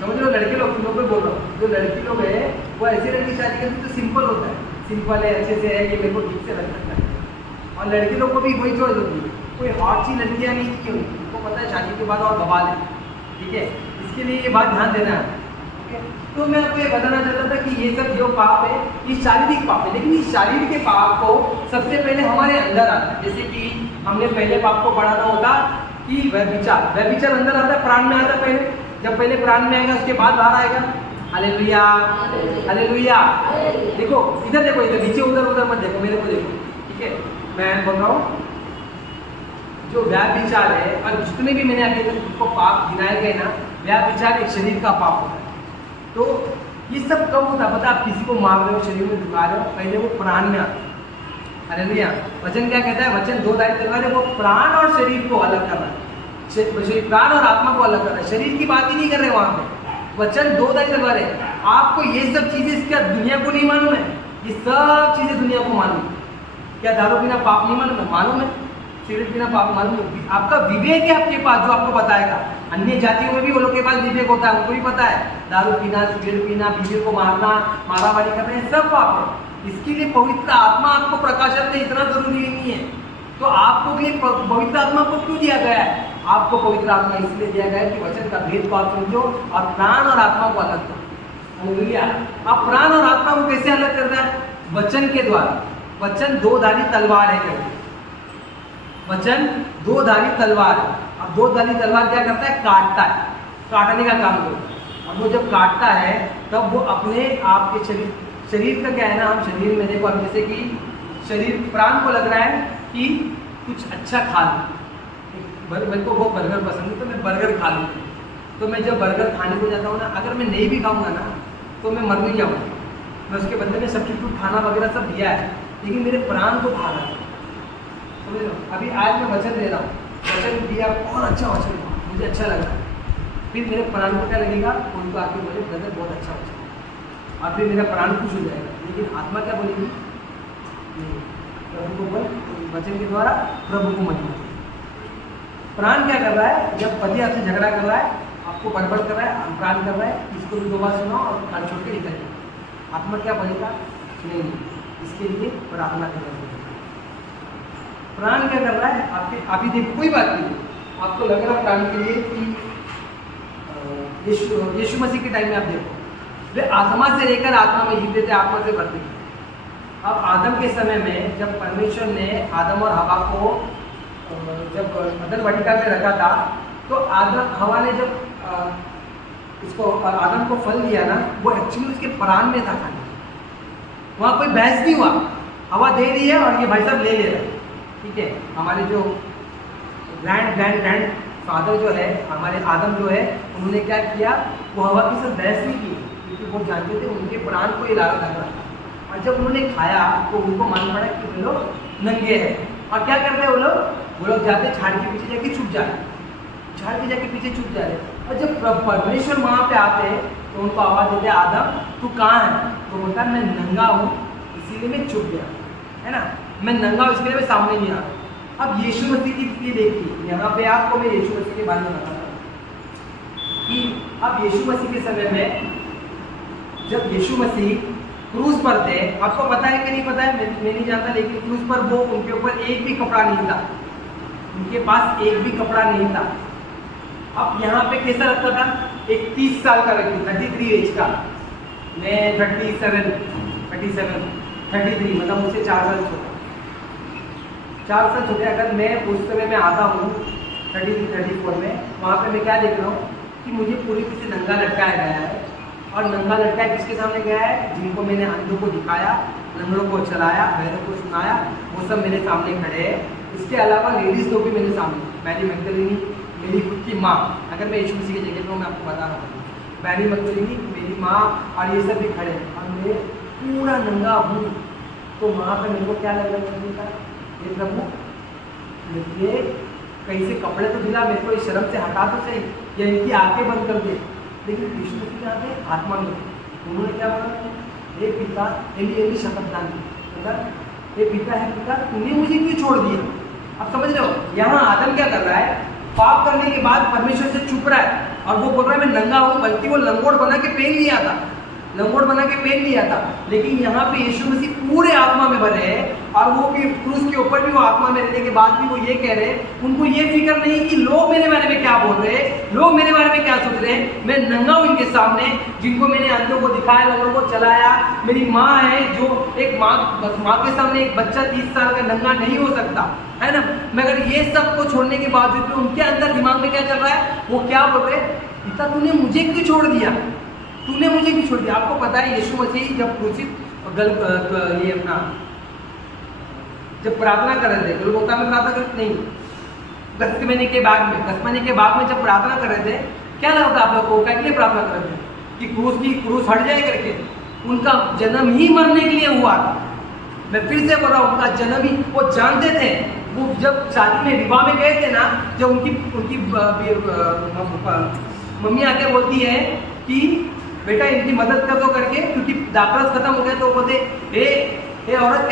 समझ लो, लड़के लोग तुम लोग को बोल रहा हूँ, जो लड़की लोग है वो ऐसी लड़की शादी करती है तो सिंपल होता है, सिंपल है, अच्छे से है, ये मेरे को ठीक से रख सकता है। और लड़के लोग को भी वही चॉइस होती है, कोई हॉट सी लड़कियाँ नहीं चाहिए, उनको पता है शादी के बाद और बवाल है, ठीक है, इसके लिए ये बात ध्यान देना है। तो मैं आपको ये बताना चाहता था कि ये सब जो पाप है ये शारीरिक पाप है, लेकिन इस शारीरिक के पाप को सबसे पहले हमारे अंदर आता है। जैसे कि हमने पहले पाप को पढ़ा होता कि व्यभिचार अंदर आता है, प्राण में आता है पहले, जब पहले प्राण में आएगा उसके बाद बाहर आएगा। Hallelujah, hallelujah. देखो इधर देखो, इधर नीचे उधर उधर मत देखो, मेरे को देखो, ठीक है। मैं बोल रहा हूँ जो व्यभिचार है और जितने भी मैंने अभी तक उसको पाप गिनाए गए ना, व्यभिचार एक शरीर का पाप होता है। तो ये सब कब होता है पता? आप किसी को मार रहे हो, शरीर में दुखा रहे हो, पहले वो प्राण में आता है। हालेलुया। वचन क्या कहता है? वचन दो धारी तलवार है, वो प्राण और शरीर को अलग कर रहा है, प्राण और आत्मा को अलग कर रहा है, शरीर की बात ही नहीं कर रहे वहां पे। वचन दो धारी तलवार है। आपको ये सब चीजें क्या दुनिया को नहीं मालूम है? ये सब चीजें दुनिया को मालूम है। क्या दारू पीना पाप नहीं मालूम है? मालूम है। सिगरेट पीना पाप मालूम है। आपका विवेक है आपके पास जो आपको बताएगा। अन्य जातियों में भी वो लोग के पास विवेक होता है, उनको भी पता है दारू पीना, सिगरेट पीना, बीवी को मारना, मारामारी करना, सब पाप है। इसके लिए पवित्र आत्मा आपको प्रकाशन दे, इतना जरूरी नहीं है। तो आपको भी पवित्र आत्मा को क्यों दिया गया है? आपको पवित्र आत्मा इसलिए दिया गया है कि वचन का भेद को आप समझो और प्राण और आत्मा को अलग करो। हालेलुया। आप प्राण और आत्मा को कैसे अलग कर रहा है? वचन के द्वारा। वचन दो धारी तलवार है करके, वचन दो धारी तलवार है। अब दो धारी तलवार क्या करता है? काटता है, काटने का काम करता है। अब वो जब काटता है तब वो अपने आप के शरीर का क्या है ना, हम शरीर में देखो, अब जैसे कि शरीर प्राण को लग रहा है कि कुछ अच्छा खा लूँ, मेरे को वो बर्गर पसंद है तो मैं बर्गर खा लूँ। तो मैं जब बर्गर खाने को जाता हूँ ना, अगर मैं नहीं भी खाऊंगा ना तो मैं मर नहीं जाऊँगा। मैं उसके बदले में सब्स्टिट्यूट खाना वगैरह सब दिया है, लेकिन मेरे प्राण को खा रहा है। समझ लो, अभी आज मैं वचन दे रहा हूँ, वचन दिया और अच्छा वचन, मुझे अच्छा लग रहा है, फिर मेरे प्राण को क्या लगेगा? उनको आके बोले ब्रदर बहुत अच्छा वचन, और फिर मेरा प्राण खुश हो जाएगा। लेकिन आत्मा क्या बोलेगी? प्रभु को बोल, वचन के द्वारा प्रभु को महिमा। प्राण क्या कर रहा है? जब पति आपसे झगड़ा कर रहा है, आपको बड़बड़ कर रहा है, प्राण कर रहा है इसको भी दो बार सुनाओ और कान छोड़ के निकल जाए। आत्मा क्या बोलेगा? नहीं, इसके लिए प्रार्थना करना चाहिए। प्राण क्या कर रहा है? आपके अभी देखो, कोई बात नहीं, आपको लग रहा है प्राण के लिए कि यीशु मसीह के टाइम में आप देखो, वे आत्मा से लेकर आत्मा में जीते थे, आत्मा से भरते थे। अब आदम के समय में जब परमेश्वर ने आदम और हवा को जब अदन वाटिका में रखा था, तो आदम हवा ने जब इसको आदम को फल दिया ना, वो एक्चुअली उसके प्राण में था खाने। वहाँ कोई बहस नहीं हुआ, हवा दे रही है और ये भाई साहब ले ले रहा है, ठीक है। हमारे जो ग्रैंड फादर जो है, हमारे आदम जो है, उन्होंने क्या किया? वो हवा के साथ बहस नहीं की, क्योंकि वो जानते थे उनके प्राण को ये लग रहा था। और जब उन्होंने खाया तो उनको मालूम पड़ा कि वो लोग नंगे हैं। और क्या करते हैं वो लोग जाते झाड़ के पीछे जाके छुप जाते, झाड़ के जाके पीछे छुप जा रहे। और जब परमेश्वर वहाँ पे आते हैं तो उनको आवाज़ देते, आदम तू कहाँ है? तो बोलता है मैं नंगा हूँ, इसीलिए मैं छुप गया, है ना, मैं नंगा हूँ इसके लिए मैं सामने नहीं आ रहा। अब यीशु मसीह की देखिए, यहाँ पे आपको मैं यीशु मसीह के बारे में बताता हूँ कि अब यीशु मसीह के समय में जब यीशु मसीह क्रूज पर थे, आपको पता है कि नहीं पता है, मैं नहीं जानता, लेकिन क्रूज पर वो उनके ऊपर एक भी कपड़ा नहीं था, उनके पास एक भी कपड़ा नहीं था। अब यहाँ पे कैसा लगता था? एक 30 साल का व्यक्ति, 33 एज का, मैं 33 मतलब मुझसे 4 साल छोटा, 4 साल छोटे। अगर मैं उस समय में आता हूँ 34 में, वहाँ पे मैं क्या देख रहा हूँ कि मुझे पूरी तरह से नंगा लटकाया गया है। और नंगा लटकाया किसके सामने गया है? जिनको मैंने अंधों को दिखाया, लंगड़ों को चलाया, बहरों को सुनाया, वो सब मेरे सामने खड़े हैं। इसके अलावा लेडीज़ लोग भी मेरे सामने, मैरी मैगदलीनी मेरी खुद की माँ, अगर मैं यीशु मसीह की जगह पर मैं आपको बता रहा हूँ, मैरी मैगदलीनी मेरी माँ और ये सब भी खड़े हैं और मैं पूरा नंगा हूँ। तो वहाँ पर मेरे को क्या लग रहा है? ये प्रभु ये कहीं से कपड़े तो दिला, मेरे को इस शर्म से हटा तो सही, या इनकी आंखें बंद कर दे। लेकिन यीशु मसीह क्या थे? आत्मा में उन्होंने क्या बोला? हे पिता, एली शपथ दान की, मतलब हे पिता है पिता, तूने मुझे क्यों छोड़ दिया? अब समझ रहे हो, यहाँ आदम क्या कर रहा है? पाप करने के बाद परमेश्वर से छुप रहा है और वो बोल रहा है मैं नंगा हूँ, बल्कि वो लंगोट बना के पहन लिया था। लंगोट बना के पहन लिया था, लेकिन यहाँ पे यीशु मसीह पूरे आत्मा में भरे हैं, और वो भी क्रूस के ऊपर भी वो आत्मा में रहने के बाद भी वो ये कह रहे हैं, उनको ये फिक्र नहीं कि लोग मेरे बारे में क्या बोल रहे हैं, लोग मेरे बारे में क्या सोच रहे हैं। मैं नंगा हूँ इनके सामने, जिनको मैंने अंधों को दिखाया, लोगों को चलाया। मेरी माँ है, जो एक माँ के सामने एक बच्चा 30 साल का नंगा नहीं हो सकता, है ना। मगर ये सब को छोड़ने के बावजूद भी उनके अंदर दिमाग में क्या चल रहा है, वो क्या बोल रहे हैं, पिता तूने मुझे क्यों छोड़ दिया, तूने मुझे क्यों छोड़ दिया। आपको पता है यीशु मसीह जब क्रूसित ये अपना जब प्रार्थना कर रहे थे, गोलगोथा में प्रार्थना कर नहीं, गत्सेमनी के बाग में जब प्रार्थना कर रहे थे, क्या लगा था आप लोग को, क्या के लिए प्रार्थना कर रहे थे कि क्रूस हट जाए करके। उनका जन्म ही मरने के लिए हुआ था। मैं फिर से बोल रहा हूँ, उनका जन्म ही, वो जानते थे। वो जब शादी में विवाह में गए थे ना, जब उनकी मम्मी आके बोलती है कि बेटा इनकी मदद कर दो करके, क्योंकि दाखरस खत्म हो गया, तो बोलते हे औरत,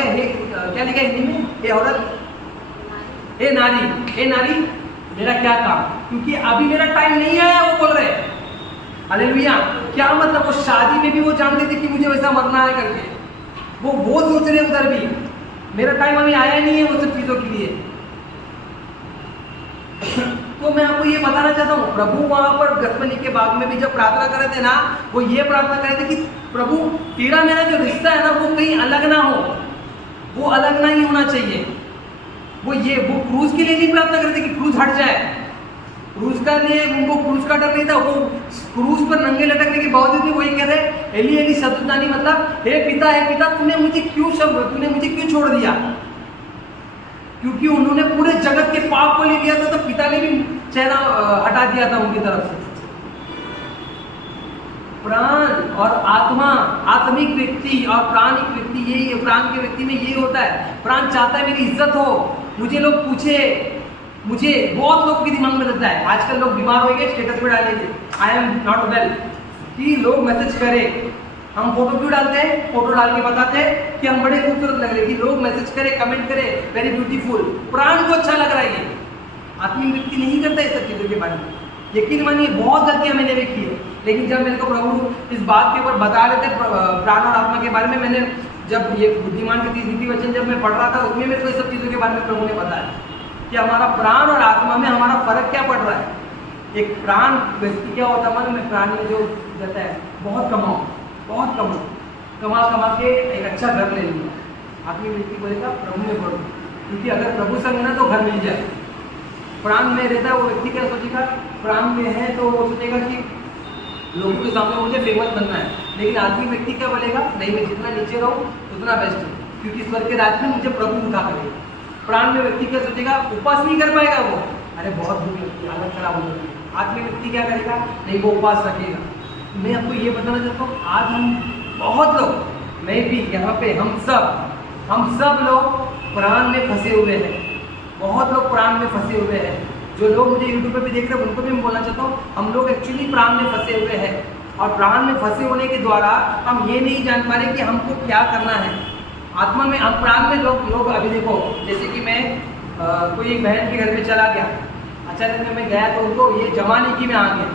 क्या लिखा हिंदी में, हे औरत, हे नारी मेरा क्या काम, क्योंकि अभी मेरा टाइम नहीं आया, वो बोल रहे हैं। हालेलुया। क्या मतलब, वो शादी में भी वो जानते थे कि मुझे वैसा मरना है करके, वो सोच रहे उधर भी मेरा टाइम अभी आया नहीं है वो सब चीजों के लिए। तो मैं आपको ये बताना चाहता हूँ, प्रभु वहां पर गत्सेमनी के बाग में भी जब प्रार्थना कर रहे थे ना, वो ये प्रार्थना कर रहे थे कि प्रभु तेरा मेरा जो रिश्ता है ना, वो कहीं अलग ना हो, वो अलग ना ही होना चाहिए। वो क्रूस के लिए नहीं प्रार्थना करते कि क्रूस हट जाए, क्रूस का लिए उनको क्रूस का डर नहीं था। वो क्रूस पर नंगे लटकने के बावजूद भी वही कह रहे, एली एली शब्दानी, मतलब हे पिता तूने मुझे क्यों छोड़ दिया। क्योंकि उन्होंने पूरे जगत के पाप को ले लिया था, तो पिता ने भी चेहरा हटा दिया था उनकी तरफ से। प्राण और आत्मा, आत्मिक व्यक्ति और प्राणिक व्यक्ति, यही प्राण के व्यक्ति में यही होता है। प्राण चाहता है मेरी इज्जत हो, मुझे लोग पूछे, मुझे बहुत लोग के दिमाग में रहता है। आजकल लोग बीमार हो गए, स्टेटस पे डालेंगे आई एम नॉट वेल, कि लोग मैसेज करें। हम फोटो क्यों डालते हैं, फोटो डाल के बताते हैं कि हम बड़े खूबसूरत लग रहे हैं, कि लोग मैसेज करें, कमेंट करें वेरी ब्यूटीफुल। प्राण को अच्छा लग रहा है। ये आत्मिक व्यक्ति नहीं करता है सब चीज़ों के बारे में। यकीन मानिए बहुत गलतियां मैंने भी की है, लेकिन जब मेरे को प्रभु इस बात के ऊपर बता रहे थे प्राण और आत्मा के बारे में, मैंने जब ये बुद्धिमान के 30 नीति वचन जब मैं पढ़ रहा था, उसमें मेरे को ये सब चीज़ों के बारे में प्रभु ने बताया कि हमारा प्राण और आत्मा में हमारा फर्क क्या पड़ रहा है। एक प्राण व्यक्ति क्या होता है, मैं प्राण में जो जाता है बहुत कमाओ, कमा के एक अच्छा घर ले लूँगा। आत्मिक व्यक्ति बोलेगा प्रभु में पढ़ो, क्योंकि अगर प्रभु संग है ना तो घर मिल जाए। प्राण में रहता है वो व्यक्ति क्या सोचेगा, प्राण में है तो वो सोचेगा कि लोगों के सामने मुझे फेमस बनना है। लेकिन आत्मिक व्यक्ति क्या बोलेगा, नहीं मैं जितना नीचे रहूँ उतना बेस्ट है, क्योंकि स्वर्ग के राज्य में मुझे प्रभु उठा करेगा। प्राण में व्यक्ति क्या सोचेगा, उपास नहीं कर पाएगा वो, अरे बहुत भूख लगती है, हालत खराब हो जाती है। आत्मिक व्यक्ति क्या करेगा, नहीं वो उपास रखेगा। मैं आपको ये बताना चाहता हूँ, आज हम बहुत लोग, मैं भी यहाँ पे, हम सब लोग प्राण में फंसे हुए हैं। बहुत लोग प्राण में फंसे हुए हैं। जो लोग मुझे यूट्यूब पे भी देख रहे हैं उनको भी मैं बोलना चाहता हूँ, हम लोग एक्चुअली प्राण में फंसे हुए हैं। और प्राण में फंसे होने के द्वारा हम ये नहीं जान पा रहे कि हमको क्या करना है। आत्मा में, हम प्राण में लोग अभी देखो, जैसे कि मैं कोई एक बहन के घर में चला गया, अचानक मैं गया तो उनको ये जमाने की मैं आ गया।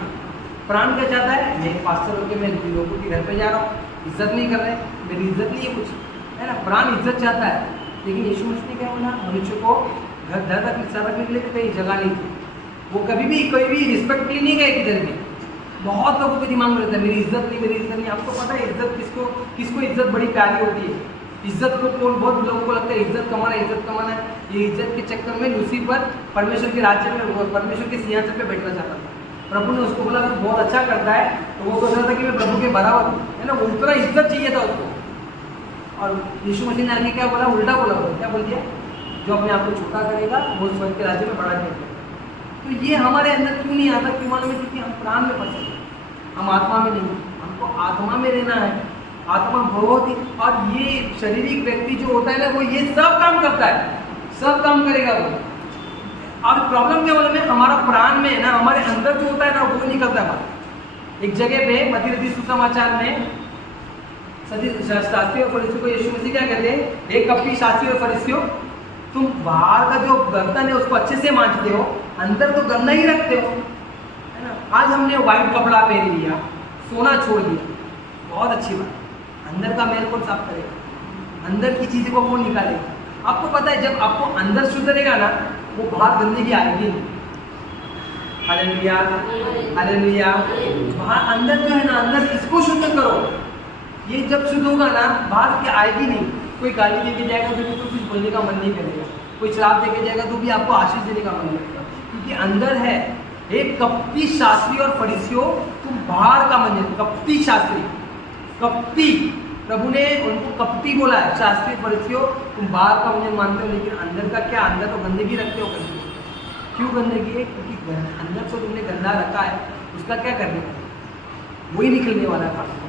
प्राण क्या चाहता है, मैं पास्टर होकर मैं लोगों के घर पे जा रहा हूँ, इज्जत नहीं कर रहे, मेरी इज्जत नहीं है कुछ, है ना। प्राण इज्जत चाहता है, लेकिन यीशु मसीह ने क्या बोला, मनुष्य को घर तक रखने के लिए कहीं जगह नहीं थी। वो कभी भी कोई भी रिस्पेक्ट के लिए नहीं गए किधर भी। बहुत लोगों के दिमाग में रहता है मेरी इज्जत नहीं। आपको पता है इज्जत किसको इज्जत बड़ी प्यारी होती है। इज्जत को बहुत लोगों को लगता है इज्जत कमाना है। ये इज्जत के चक्कर में लूसीफर परमेश्वर के राज्य में, परमेश्वर के सिंहासन पे बैठना चाहता था। प्रभु ने उसको बोला तू बहुत अच्छा करता है, तो वो सोच रहा था कि मैं प्रभु के बराबर हूँ, है ना। वो उतना इज्जत चाहिए था उसको। और यीशु मसीह ने आगे क्या बोला, उल्टा बोला। क्या बोल दिया, जो अपने आप को छोटा करेगा वो स्वर्ग के राज्य में बड़ा करेगा। तो ये हमारे अंदर क्यों नहीं आता, क्यों मालूम है, क्योंकि हम प्राण में फंसे, हम आत्मा में नहीं। हमको आत्मा में रहना है। आत्मा बहुत ही, और ये शारीरिक व्यक्ति जो होता है ना, वो ये सब काम करता है, सब काम करेगा वो। और प्रॉब्लम क्या मालूम है, हमारा प्राण में है ना, हमारे अंदर जो होता है ना वो निकलता है। एक जगह पे मत्ती सुसमाचार में शास्त्री और फरीसियों को यीशु मसीह क्या कहते हैं, एक कपटी शास्त्री और फरीसियों, तुम बाहर का जो बर्तन है उसको अच्छे से मांजते हो, अंदर तो गंदा ही रखते हो, है ना। आज हमने व्हाइट कपड़ा पहन लिया, सोना छोड़ दिया, बहुत अच्छी बात। अंदर का मैल कौन साफ करेगा? अंदर की चीज़ों को कौन निकालेगा? आपको पता है, जब आपको अंदर शुद्ध रहेगा ना, वो बाहर गंदगी आएगी नहीं। Hallelujah, hallelujah. बाहर अंदर जो है ना, अंदर इसको शुद्ध करो। ये जब शुद्ध होगा ना, बाहर की आएगी नहीं। कोई गाली देके जाएगा तो भी कुछ बोलने का मन नहीं करेगा, कोई शराब देके जाएगा तो भी आपको आशीष देने का मन नहीं करेगा, क्योंकि अंदर है। एक कपटी शास्त्री और फरीसियों, तुम बाहर का मंजन। कपटी शास्त्री, कपटी, प्रभु ने उनको कपटी बोला है। शास्त्री फरीसियों, तुम बाहर का मंजन मानते हो, लेकिन अंदर का क्या? अंदर तो गंदगी रखते हो। गंदगी क्यों गंदगी है? क्योंकि अंदर से तुमने गंदा रखा है, उसका क्या करने का? वही निकलने वाला है।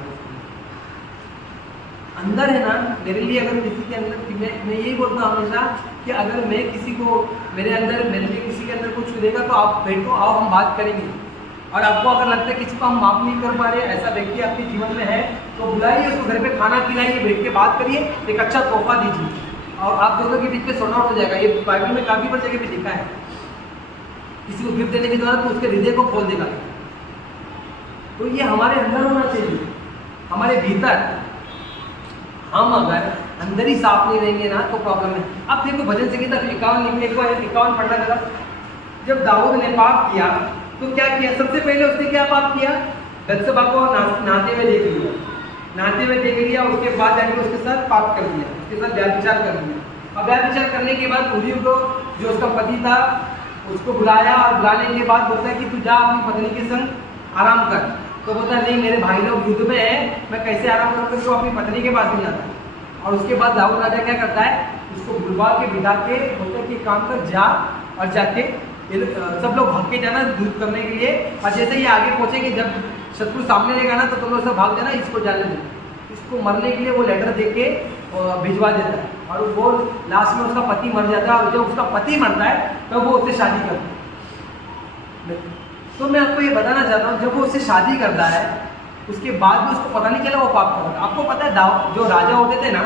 अंदर है ना, मेरे लिए अगर किसी के अंदर, मैं यही बोलता हूँ हमेशा कि अगर मैं किसी को, मेरे लिए किसी के अंदर कुछ छुएगा तो आप बैठो, आओ हम बात करेंगे। और आपको अगर लगता है किसी को हम माफ नहीं कर पा रहे, ऐसा व्यक्ति आपके जीवन में है, तो बुलाइए उसको, घर पे खाना खिलाइए, बैठ के बात करिए, एक अच्छा तोहफा दीजिए, और आप दोनों के बीच में सॉर्ट आउट हो जाएगा। ये बाइबल में काफ़ी बार जगह पे लिखा है। किसी को गिफ्ट देने के द्वारा तो उसके हृदय को खोल देगा। तो ये हमारे अंदर होना चाहिए, हमारे भीतर। हम अगर अंदर ही साफ नहीं रहेंगे ना, तो प्रॉब्लम है। अब देखो भजन संहिता 51 पढ़ना जरा। जब दाऊद ने पाप किया तो क्या किया? सबसे पहले उसने क्या पाप किया? बत्सबा को नहाते हुए देख लिया, नहाते हुए देख लिया। उसके बाद जाके उसके साथ पाप कर दिया, उसके साथ व्यभिचार कर दिया। और व्यभिचार करने के बाद उरिय्याह को, जो उसका पति था, उसको बुलाया, और बुलाने के बाद बोलता है कि तू जा अपनी पत्नी के संग आराम कर। तो बोलता है नहीं, मेरे भाई लोग युद्ध में है, मैं कैसे आराम करूँ? तो अपनी पत्नी के पास नहीं जाता। और उसके बाद दाऊद राजा क्या करता है? उसको बुलवा के बिठा के बोलता है कि काम कर, जा और जाके सब लोग भाग के जाना युद्ध करने के लिए। और जैसे ही आगे पहुँचेंगे, जब शत्रु सामने रहेगा ना, तो तुम लोग सब भाग जाना, इसको जाने दो। इसको मरने के लिए वो लेटर दे के भिजवा देता है, और वो लास्ट में उसका पति मर जाता है। और जब उसका पति मरता है तब वो उससे शादी करता है। तो मैं आपको ये बताना चाहता हूँ, जब वो उससे शादी करता है, उसके बाद भी उसको पता नहीं चला वो पाप कर रहा है। आपको पता है, जो राजा होते थे ना,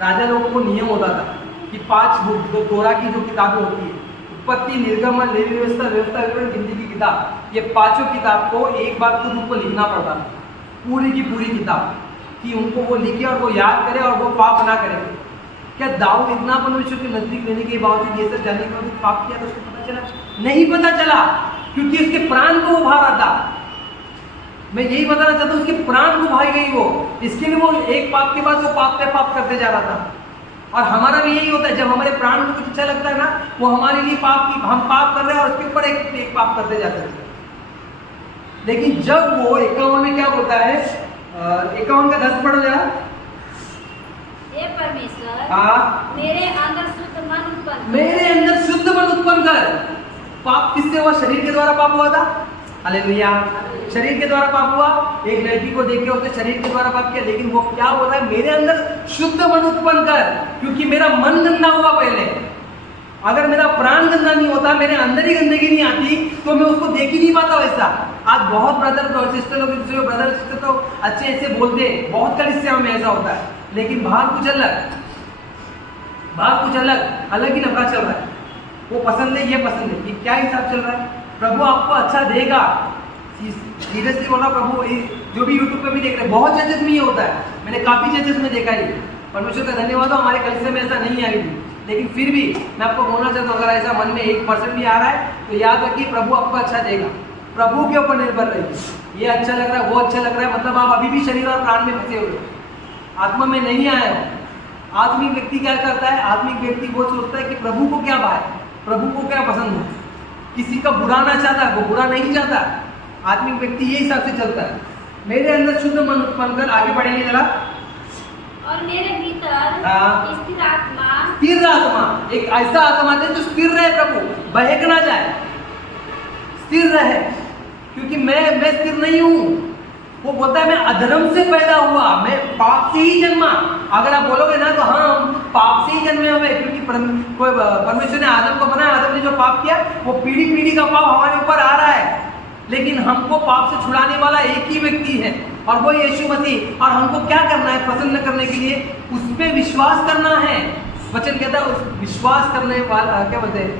राजा लोगों को नियम होता था कि 5 बुक, तोरा की जो किताबें होती है, उत्पत्ति, निर्गमन, लेवी व्यवस्था, व्यवस्था विवरण, गिनती की किताब, ये 5 किताब को एक बार खुद उनको लिखना पड़ता था, पूरी की पूरी किताब, कि उनको वो लिखे और वो याद करे और वो पाप ना करे। क्या दाऊद इतना परमेश्वर के नजदीक रहने के बावजूद, ये सब जानने के बावजूद पाप किया? तो उसको पता चला? नहीं पता चला, क्योंकि उसके प्राण को वो भा रहा था। मैं यही बताना चाहता हूँ, उसके प्राण को भाई गई वो, इसके लिए वो एक पाप के बाद वो पाप पे पाप करते जा रहा था। और हमारा भी यही होता है, जब हमारे प्राण को कुछ अच्छा लगता है ना, वो हमारे लिए पाप की, हम पाप कर रहे हैं और उसके ऊपर एक पाप करते जाते हैं। लेकिन जब वो 51 में क्या बोलता है, 51 का 10 पढ़ो जरा। हे परमेश्वर, हाँ, मेरे अंदर शुद्ध मन उत्पन्न कर। मेरे अंदर शुद्ध मन उत्पन्न कर। पाप किससे हुआ? शरीर के द्वारा पाप हुआ था। हालेलुया, शरीर के द्वारा पाप हुआ। एक लड़की को देख के उसने शरीर के द्वारा पाप किया, लेकिन वो क्या बोल रहा है? मेरे अंदर शुद्ध मन उत्पन्न कर, क्योंकि मेरा मन गंदा हुआ पहले। अगर मेरा प्राण गंदा नहीं होता, मेरे अंदर ही गंदगी नहीं आती, तो मैं उसको देख ही नहीं पाता वैसा। आज बहुत ब्रदर और सिस्टर लोग, दूसरे ब्रदर सिस्टर तो अच्छे ऐसे बोलते, बहुत कलिसिया में ऐसा होता है, लेकिन बाहर कुछ अलग, बाहर कुछ अलग, अलग ही लफड़ा चल रहा है। वो पसंद है, ये पसंद है, ये क्या हिसाब चल रहा है? प्रभु आपको अच्छा देगा, सीरियसली बोल रहा हूं। प्रभु जो भी यूट्यूब पे भी देख रहे हैं, बहुत चर्चेस में ये होता है, मैंने काफ़ी चर्चेस में देखा है। परमेश्वर का धन्यवाद हो, हमारे कलिसिया में ऐसा नहीं आई, लेकिन फिर भी मैं आपको बोलना चाहता हूँ, अगर ऐसा मन में 1% भी आ रहा है तो याद रखिए, प्रभु आपको अच्छा देगा। प्रभु के ऊपर निर्भर रहिए। ये अच्छा लग रहा है, वो अच्छा लग रहा है, मतलब आप अभी भी शरीर और प्राण में फंसे हुए हो, आत्मा में नहीं आए हो। आत्मिक व्यक्ति क्या करता है? आत्मिक व्यक्ति वो सोचता है कि प्रभु को क्या भाए, प्रभु को क्या पसंद हो, किसी का बुरा ना चाहता, वो बुरा नहीं चाहता। आत्मिक व्यक्ति ये हिसाब से चलता है। मेरे अंदर शुद्ध मन उत्पन्न कर, आगे बढ़ेंगे जरा। और मेरे भीतर स्थिर आत्मा, स्थिर आत्मा, एक ऐसा आत्मा दे जो स्थिर रहे, प्रभु बहक ना जाए, स्थिर रहे, क्योंकि मैं स्थिर नहीं हूँ। वो बोलता है मैं अधर्म से पैदा हुआ, मैं पाप से ही जन्मा। अगर आप बोलोगे ना तो हाँ, हम पाप से ही जन्मे हुए, क्योंकि परमेश्वर ने आदम को बनाया, आदम ने जो पाप किया वो पीढ़ी पीढ़ी का पाप हमारे ऊपर आ रहा है। लेकिन हमको पाप से छुड़ाने वाला एक ही व्यक्ति है, और वो यीशु मसीह। और हमको क्या करना है? प्रसन्न करने के लिए उस पर विश्वास करना है। वचन कहता है उस विश्वास करने वाला, क्या बोलते हैं,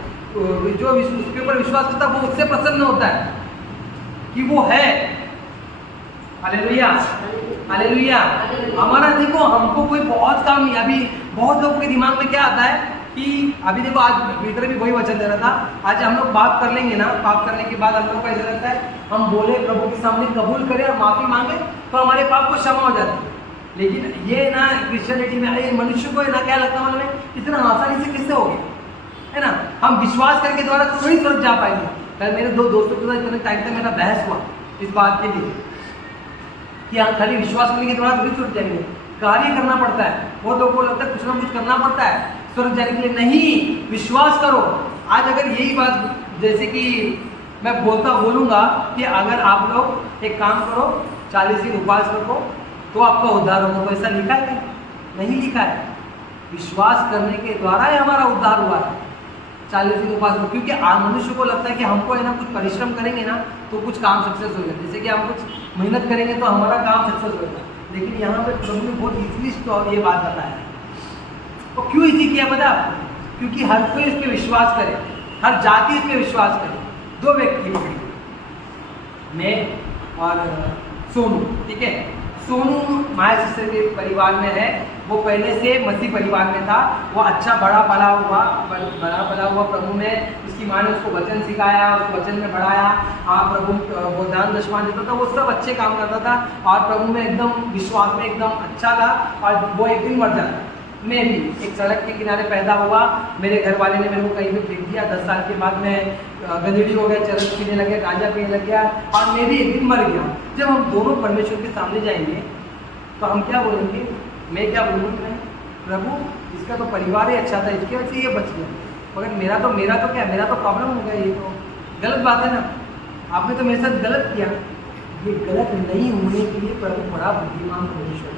जो उसके ऊपर विश्वास करता है वो उससे प्रसन्न होता है कि वो है। Hallelujah, hallelujah. हमारा देखो, हमको कोई बहुत काम नहीं। अभी बहुत लोगों के दिमाग में क्या आता है कि अभी देखो, आज पीटर भी वही वचन दे रहा था। आज हम लोग पाप कर लेंगे ना, पाप करने के बाद हम लोग को ऐसा लगता है, हम बोले प्रभु के सामने कबूल करें और माफी मांगे तो हमारे पाप को क्षमा हो जाती है। लेकिन ये ना क्रिश्चियनिटी में मनुष्य को ना क्या लगता है, इतना आसानी से किससे हो गया, है ना। हम विश्वास करके द्वारा थोड़ी स्वर्ग जा पाएंगे। कल मेरे दो दोस्तों के साथ इतने टाइम तक मेरा बहस हुआ इस बात के लिए कि हम खाली विश्वास करने के द्वारा थोड़ी स्वर्ग जाएंगे, कार्य करना पड़ता है। बहुत लोगों को लगता है कुछ ना कुछ करना पड़ता है स्वर्ग जाने के लिए। नहीं, विश्वास करो। आज अगर यही बात, जैसे कि मैं बोलूँगा कि अगर आप लोग एक काम करो, 40 दिन उपवास रखो तो आपका उद्धार होगा, तो ऐसा लिखा है? नहीं लिखा है। विश्वास करने के द्वारा ही हमारा उद्धार हुआ है 40 दिन उपवास में। क्योंकि मनुष्य को लगता है कि हमको है ना कुछ परिश्रम करेंगे ना तो कुछ काम सक्सेस होगा, जैसे कि हम कुछ मेहनत करेंगे तो हमारा काम सक्सेस होगा। लेकिन यहाँ पे प्रभु ने बहुत इजीली तो ये बात बताया। तो क्यों इजी किया पता आपको? क्योंकि हर कोई इस पर विश्वास करे, हर जाति इस पर विश्वास करे। 2 व्यक्ति पकड़ी, मैं और सोनू, ठीक है। सोनू माया सिस्टर के परिवार में है, वो पहले से मसीह परिवार में था। वो अच्छा बड़ा पला हुआ प्रभु में, उसकी माँ ने उसको वचन सिखाया, उसको वचन में बढ़ाया। प्रभु वो दान दशमान देता था, वो सब अच्छे काम करता था और प्रभु में एकदम विश्वास में एकदम अच्छा था। और वो एक दिन मर जाता। मैं भी एक सड़क के किनारे पैदा हुआ, मेरे घर वाले ने मेरे को कहीं पे फेंक दिया। 10 साल के बाद मैं गंदड़ी हो गया, चरस पीने लगे, गांजा पीने लग गया और मैं भी एक दिन मर गया। जब हम दोनों परमेश्वर के सामने जाएंगे तो हम क्या बोलेंगे? मैं क्या बोलूँगा? प्रभु इसका तो परिवार ही अच्छा था, इसकी वजह से ये बच गया, मगर मेरा तो क्या, मेरा तो प्रॉब्लम हो गया। ये तो गलत बात है ना, आपने तो मेरे साथ गलत किया। ये गलत नहीं होने के लिए प्रभु बड़ा बुद्धिमान परमेश्वर,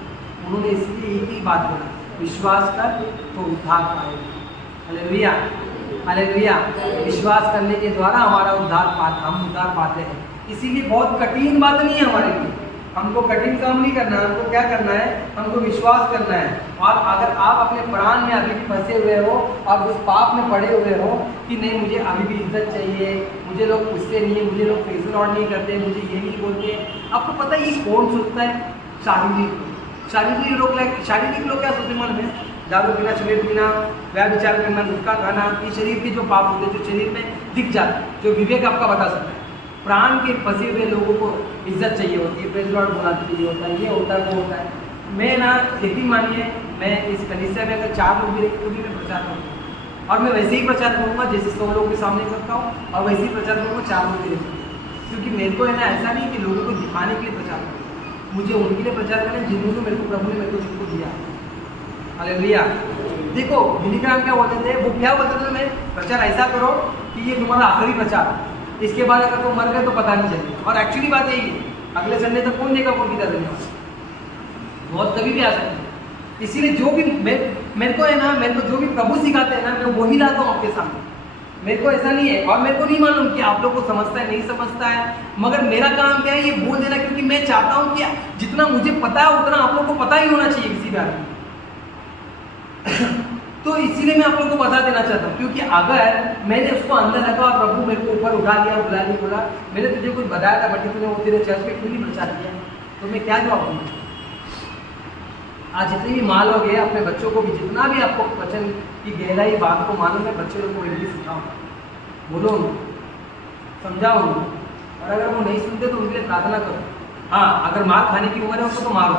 उन्होंने इसलिए एक ही बात बोला, विश्वास कर तो उद्धार पाएगा। Hallelujah, hallelujah. विश्वास करने के द्वारा हमारा हम उद्धार पाते हैं। इसीलिए बहुत कठिन बात नहीं है हमारे लिए, हमको कठिन काम नहीं करना है। हमको क्या करना है? हमको विश्वास करना है। और अगर आप अपने प्राण में अभी भी फंसे हुए हो और उस पाप में पड़े हुए हो कि नहीं मुझे अभी भी इज्जत चाहिए, मुझे लोग पूछते नहीं है, मुझे लोग प्रेज लॉर्ड नहीं करते, मुझे ये नहीं बोलते, आपको पता है ये कौन सोचता है? शारीरिक लोग क्या सोचते मन में? दारू पीना, सिगरेट पीना, व्यभिचार करना, गुटखा खाना, ये शरीर के जो पाप होते हैं, जो शरीर में दिख जाते हैं, जो विवेक आपका बता सकता है। प्राण के फंसे हुए लोगों को इज्जत चाहिए होती है, प्रेज लॉर्ड बोलना चाहिए होता है, ये होता है, वो होता है। मैं ना यकीन मानिए, मैं इस कलीसिया में अगर 4 लोग भी रहेंगे तो भी मैं प्रचार करूँगा और मैं वैसे ही प्रचार करूँगा जैसे 100 लोगों के सामने करता हूँ और वैसे ही प्रचार करूँगा 4 लोग के लिए। क्योंकि मेरे को है ना ऐसा नहीं कि लोगों को दिखाने के लिए प्रचार करूँ, मुझे उनके लिए प्रचार करना है जिन्होंने मेरे को प्रभु ने मेरे को जिनको दिया। हालेलुया। देखो बिलीग्राम क्या बोलते थे, वो क्या बोलते थे, मैं प्रचार ऐसा करो कि ये तुम्हारा आखिरी प्रचार, इसके बाद अगर तुम मर गए तो पता नहीं चलेगा। और एक्चुअली बात यही है, अगले संडे तक कौन देगा कौन कितना धन्यवाद, बहुत कभी भी आ सकते हैं। इसीलिए जो भी मेरे को है ना, मेरे को जो भी प्रभु सिखाते हैं ना, मैं वही लाता हूँ आपके सामने। मेरे को ऐसा नहीं है और मेरे को नहीं मालूम कि आप लोग को समझता है नहीं समझता है, मगर मेरा काम क्या है ये बोल देना, क्योंकि मैं चाहता हूँ कि जितना मुझे पता है उतना आप लोग को पता ही होना चाहिए किसी बारे में। तो इसीलिए मैं आप लोग को बता देना चाहता हूँ, क्योंकि अगर मैंने उसको अंदर रखा और प्रभु मेरे को ऊपर उठा लिया, बुला लिया, बोला मैंने तुझे कुछ बताया था बट तूने वो तेरे चर्च में क्यों नहीं प्रचार किया, तो मैं क्या जवाब दूँगा? आज जितनी भी माल हो गए, अपने बच्चों को भी जितना भी आपको वचन की गहराई बात को मालूम है, बच्चे लोग को इंग्लिश सिखाओ, बोलो उनको, समझाओ उनको, और अगर वो नहीं सुनते तो उनके लिए प्रार्थना करो। हाँ, अगर मार खाने की उम्र है उसको तो मारो,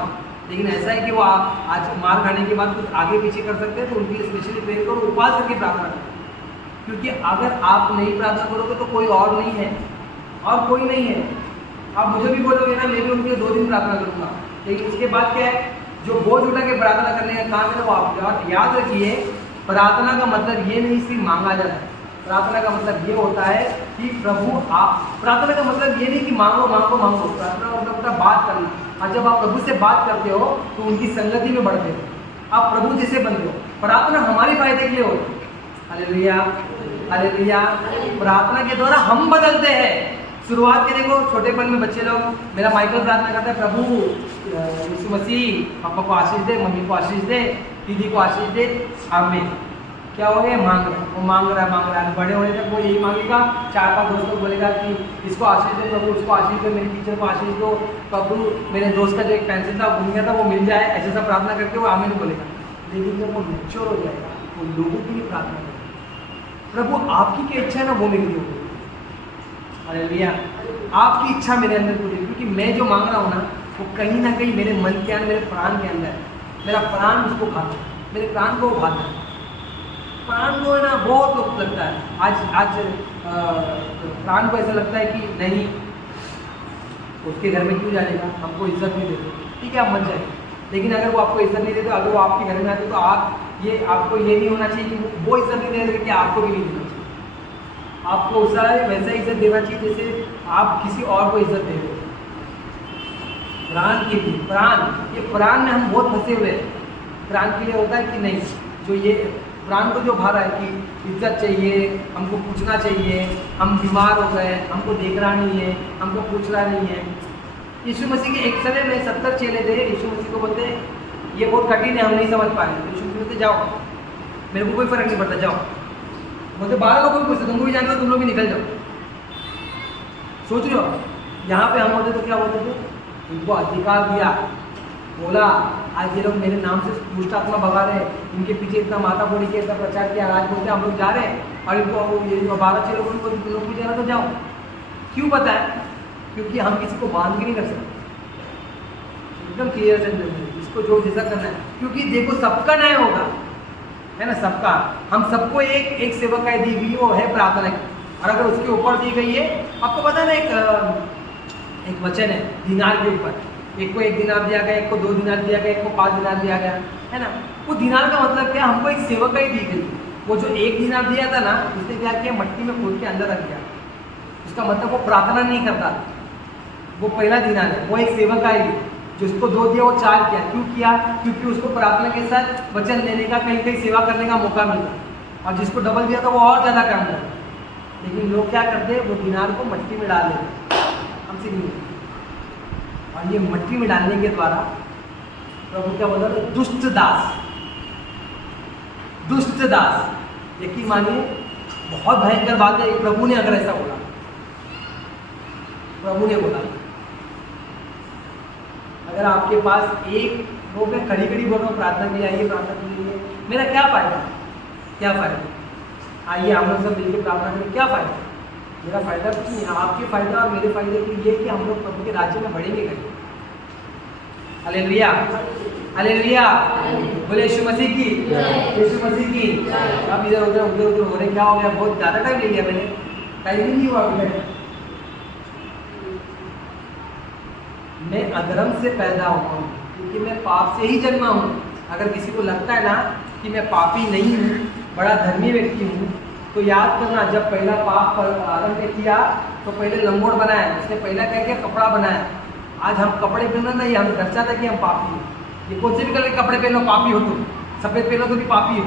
लेकिन ऐसा है कि वो आज मार खाने के बाद कुछ आगे पीछे कर सकते हैं तो उनके लिए स्पेशली प्रेयर करो, उपवास करके प्रार्थना करो। क्योंकि अगर आप नहीं प्रार्थना करोगे तो कोई और नहीं है, और कोई नहीं है। आप मुझे भी बोलोगे ना, मैं भी उनके लिए 2 दिन प्रार्थना करूँगा, लेकिन उसके बाद क्या है, जो बोझ उठा के प्रार्थना करने का काम है ना, वो आप याद रखिए, प्रार्थना का मतलब ये नहीं सिर्फ मांगा जाता है। प्रार्थना का मतलब ये होता है कि प्रभु प्रार्थना का मतलब ये नहीं कि मांगो मांगो मांगो, प्रार्थना का मतलब होता है बात करना। और जब आप प्रभु से बात करते हो तो उनकी संगति में बढ़ते हो, आप प्रभु जैसे बनते हो। प्रार्थना हमारे फायदे के लिए होती है। Hallelujah, hallelujah. प्रार्थना के द्वारा हम बदलते हैं। शुरुआत के देखो छोटेपन में बच्चे लोग, मेरा माइकल प्रार्थना करता है, प्रभु यीशु मसीह पापा को आशीष दे, मम्मी को आशीष दे, दीदी को आशीष दे, आमीन। क्या हो गया, मांग रहा है, वो मांग रहा है, बड़े होने तक वो यही मांगेगा। 4-5 दोस्तों को बोलेगा कि इसको आशीष दो प्रभु, उसको आशीष दो, मेरी टीचर को आशीष दो प्रभु, मेरे दोस्त का जो एक पेंसिल था भूल गया था वो मिल जाए, ऐसे सब प्रार्थना करके वो आमीन बोलेगा। लेकिन जब वो मैच्योर हो जाएगा वो लोगों के लिए प्रार्थना करेगा, प्रभु आपकी क्या इच्छा है ना वो मेरे लिए होगी, हालेलुया, आपकी इच्छा मेरे अंदर पूरी, क्योंकि मैं जो मांग रहा हूँ ना वो कहीं ना कहीं मेरे मन के अंदर, मेरे प्राण के अंदर है, मेरा प्राण उसको खाता है, मेरे प्राण को वो खाता है। प्राण को है ना बहुत लोग लगता है, आज प्राण को ऐसा लगता है कि नहीं उसके घर में क्यों जाएगा, हमको इज्जत नहीं देते, ठीक है आप मत जाइए, लेकिन अगर वो आपको इज्जत नहीं देते, अगर वो आपके घर में आते तो आपको ये नहीं होना चाहिए कि वो इज्जत नहीं दे रहे कि आपको भी नहीं देना चाहिए, आपको वैसा इज्जत देना चाहिए जैसे आप किसी और को इज्जत दे रहे हो। प्राण के लिए, ये प्राण में हम बहुत फंसे हुए हैं। प्राण के लिए होता है कि नहीं, जो ये प्राण को जो भा रहा है कि इज्जत चाहिए, हमको पूछना चाहिए, हम बीमार हो गए, हमको देख रहा नहीं है, हमको पूछ रहा नहीं है। यीशु मसीह के एक समय में 70 चेले थे, यीशु मसीह को बोलते ये बहुत कठिन है, हम नहीं समझ पाए, तो यीशु मसीह बोलते जाओ, मेरे को कोई फर्क नहीं पड़ता, जाओ। बोलते 12 लोगों को पूछते तुम भी जानते हो, तुम लोग भी निकल जाओ। सोच रहे हो यहाँ पे हम होते तो क्या बोलते थे, इनको अधिकार दिया, बोला आज ये लोग मेरे नाम से दुष्ट आत्मा भगा रहे हैं, इनके पीछे इतना माता बोली के इतना प्रचार किया, आज बोलते हम लोग जा रहे हैं और इनको ये 12 लोगों को तुम लोग भी जाना तो जाओ। क्यों पता है? क्योंकि हम किसी को बांध के नहीं कर सकते, एकदम क्लियर सेंटेंस, इसको जो जैसा करना है, क्योंकि देखो सबका न्याय होगा, है ना, सबका, हम सबको एक सेवकाई दी हुई वो है प्रार्थना की, और अगर उसके ऊपर दी गई है, आपको पता है ना एक वचन है दिनार के ऊपर, एक को 1 दिनार दिया गया, एक को 2 दिनार दिया गया, एक को 5 दिनार दिया गया, है ना। वो दिनार का मतलब क्या, हमको एक सेवकाई दी गई, वो जो 1 दिनार दिया था ना उसने क्या किया, मट्टी में खोद के अंदर रख दिया, उसका मतलब वो प्रार्थना नहीं करता, वो पहला दिनार है, वो एक सेवकाई जिसको 2 दिया वो 4 किया, क्यों किया, क्योंकि उसको प्रार्थना के साथ वचन देने का, कहीं कहीं सेवा करने का मौका मिला, और जिसको डबल दिया था वो और ज़्यादा काम करता। लेकिन लोग क्या करते, वो दिनार को मट्टी में डाल देते, हमसे नहीं, और ये मट्टी में डालने के द्वारा प्रभु क्या बोलता है, दुष्ट दास, यकीन मानिए बहुत भयंकर बात है, प्रभु ने अगर ऐसा बोला, प्रभु ने बोला, अगर आपके पास एक वो मैं खड़ी बोल रहा हूँ प्रार्थना के लिए आइए, प्रार्थना के लिए, मेरा क्या फायदा, आइए हम लोग सब मिलकर प्रार्थना करें, क्या फायदा, मेरा फायदा कुछ नहीं है, आपके फायदा और मेरे फायदे के लिए कि हम लोग प्रभु के राज्य में बढ़ेंगे कहीं। हालेलुया, हालेलुया, बोले यीशु मसीह की, यीशु मसीह की। अब इधर उधर हो रहे, क्या हो गया, बहुत ज़्यादा टाइम ले लिया मैंने, टाइम ही नहीं हुआ मुझे। मैं अधर्म से पैदा हुआ हूँ, क्योंकि मैं पाप से ही जन्मा हूँ। अगर किसी को लगता है ना कि मैं पापी नहीं हूँ, बड़ा धर्मी व्यक्ति हूँ, तो याद करना, जब पहला पाप आदम ने किया तो पहले लंगोट बनाया, उसने पहला क्या किया, कपड़ा बनाया। आज हम कपड़े पहनना नहीं, हम दर्शाता कि हम पापी हैं। ये कौन से भी कलर के कपड़े पहनो पापी हो, तुम सफ़ेद पहनो तो भी पापी हो,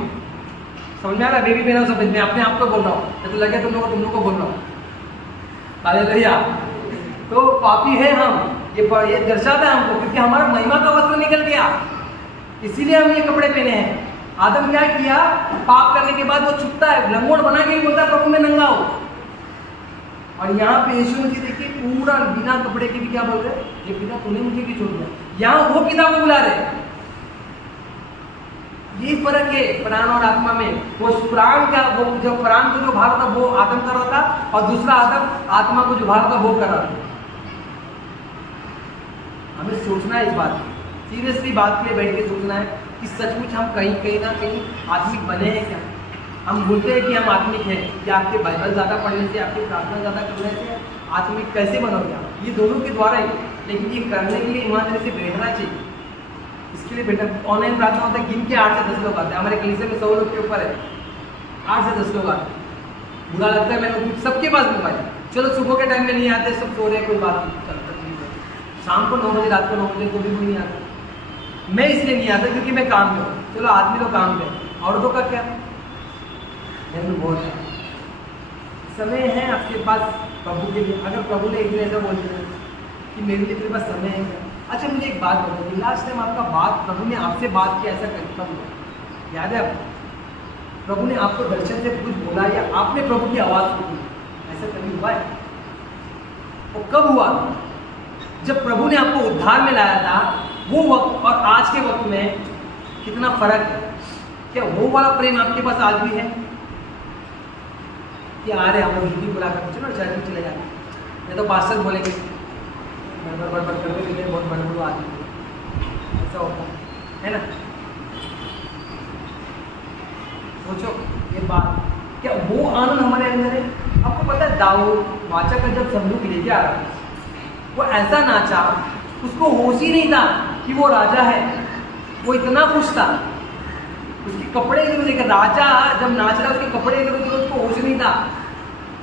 समझ में आ रहा है, बेबी पहना सफ़ेद, मैं अपने आप को बोल रहा हूँ, तो लगे तुम लोग को बोल रहा हूँ, हालेलुया, तो पापी है हम, ये दर्शाता है हमको, क्योंकि हमारा महिमा का वस्त्र निकल गया, इसीलिए हम ये कपड़े पहने हैं। आदम क्या किया, पाप करने के बाद वो छुपता है, लंगोट बना के ही बोलता है प्रभु मैं नंगा हूं। और यहाँ पे यीशु मसीह देखिए पूरा बिना कपड़े के भी क्या बोल रहे, ये पिता तूने मुझे क्यों छोड़ दिया, यहाँ वो पिता को बुला रहे। ये फर्क है प्राण और आत्मा में। वो प्राण का, वो जो प्राण को जो भाग था वो आदम कर रहा था, और दूसरा आदम आत्मा को जो भाग था वो कर रहा था। हमें सोचना है इस बात की, सीरियसली बात के लिए बैठ के सोचना है कि सचमुच हम कहीं ना कहीं आत्मिक बने हैं क्या। हम भूलते हैं कि हम आत्मिक हैं, कि आपके बाइबल ज़्यादा पढ़ने से, आपकी प्रार्थना ज़्यादा करने से आत्मिक कैसे बनोगे आप, ये दोनों के द्वारा ही। लेकिन ये करने के लिए ईमानदारी से बैठना चाहिए, इसके लिए बैठा। ऑनलाइन प्रार्थना होता है, गिन के 8 से 10 लोग आते हैं, हमारे कलीसिया में 100 लोग के ऊपर है, 8 से 10 लोग आते हैं। बुरा लगता है, मैं सबके पास मोबाइल, चलो सुबह के टाइम में नहीं आते, सब सो रहे हैं, कोई बात नहीं, शाम को 9 बजे, रात को 9 बजे तो भी कोई नहीं आता। मैं इसलिए नहीं आता क्योंकि मैं काम में हूँ, चलो आदमी लोग काम में, औरतों का क्या, मेरे में बहुत है समय है आपके पास प्रभु के लिए। अगर प्रभु ने एक दिन ऐसा बोल दिया कि मेरे लिए तेरे पास समय है क्या। अच्छा मुझे एक बात बताइए, लास्ट टाइम आपका बात प्रभु ने आपसे बात किया ऐसा कब हुआ, याद है आपको? प्रभु ने आपको दर्शन से कुछ बोला या आपने प्रभु की आवाज़ सुनी, ऐसा कभी हुआ है? वो कब हुआ? जब प्रभु ने आपको उद्धार में लाया था, वो वक्त और आज के वक्त में कितना फर्क है। क्या वो वाला प्रेम आपके पास आज भी है? कि आ रहे हम लोग हिंदी बुला कर चलो चर्च में चले जाते, या तो पास्टर बोलेंगे बड़बड़ करते हुए बहुत बड़बड़ आदमी, ऐसा होता है ना? सोचो ये बात, क्या वो आनंद हमारे अंदर है? आपको पता है दाऊद वाचा का जब संदूक लेके आ रहा था, वो ऐसा नाचा, उसको होश ही नहीं था कि वो राजा है। वो इतना खुश था, उसके कपड़े इधर उधर, राजा जब नाच रहा उसके कपड़े इधर उधर, उसको होश नहीं था।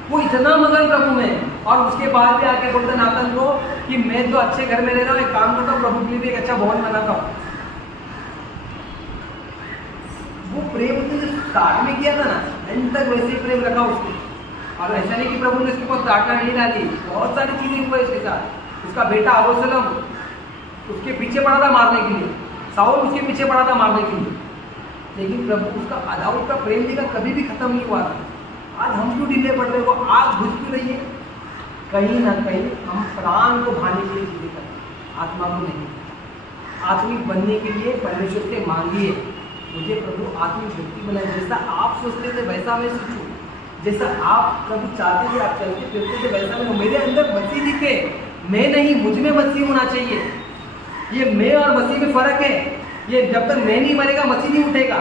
वो इतना मगन प्रभु में, और उसके बाद भी आके बोलता नातन को कि मैं तो अच्छे घर में रह रहा हूँ, एक काम करता हूँ, प्रभु के लिए भी एक अच्छा भवन बनाता हूँ। वो प्रेम उसने जो स्टार्ट में किया था ना, एंड तक वैसे ही प्रेम रखा उसने। और ऐसा नहीं कि प्रभु ने उसके ऊपर डांटा नहीं डाली, बहुत सारी चीजें हुई उसके साथ। उसका बेटा अबूसलम उसके पीछे पड़ा था मारने के लिए, साउल उसके पीछे पड़ा था मारने के लिए, लेकिन प्रभु उसका दाऊद का प्रेम देखा कभी भी खत्म नहीं हुआ था। आज हम क्यों ढीले पड़ रहे हो? आज घुस क्यों रही है? कहीं ना कहीं हम प्राण को भाने के लिए चीजें करते हैं, आत्मा को नहीं। आत्मिक बनने के लिए परमेश्वर से मांगिए, मुझे प्रभु आत्मिक व्यक्ति बनाए, जैसा आप सोचते थे वैसा मैं सोचूं, जैसा आप प्रभु चाहते थे, आप चलते फिरते थे वैसा मैं, मेरे अंदर मसीह दिखे, मैं नहीं मुझ में मसीह होना चाहिए। ये मैं और मसीह में फर्क है। ये जब तक मैं नहीं मरेगा मसीह नहीं उठेगा।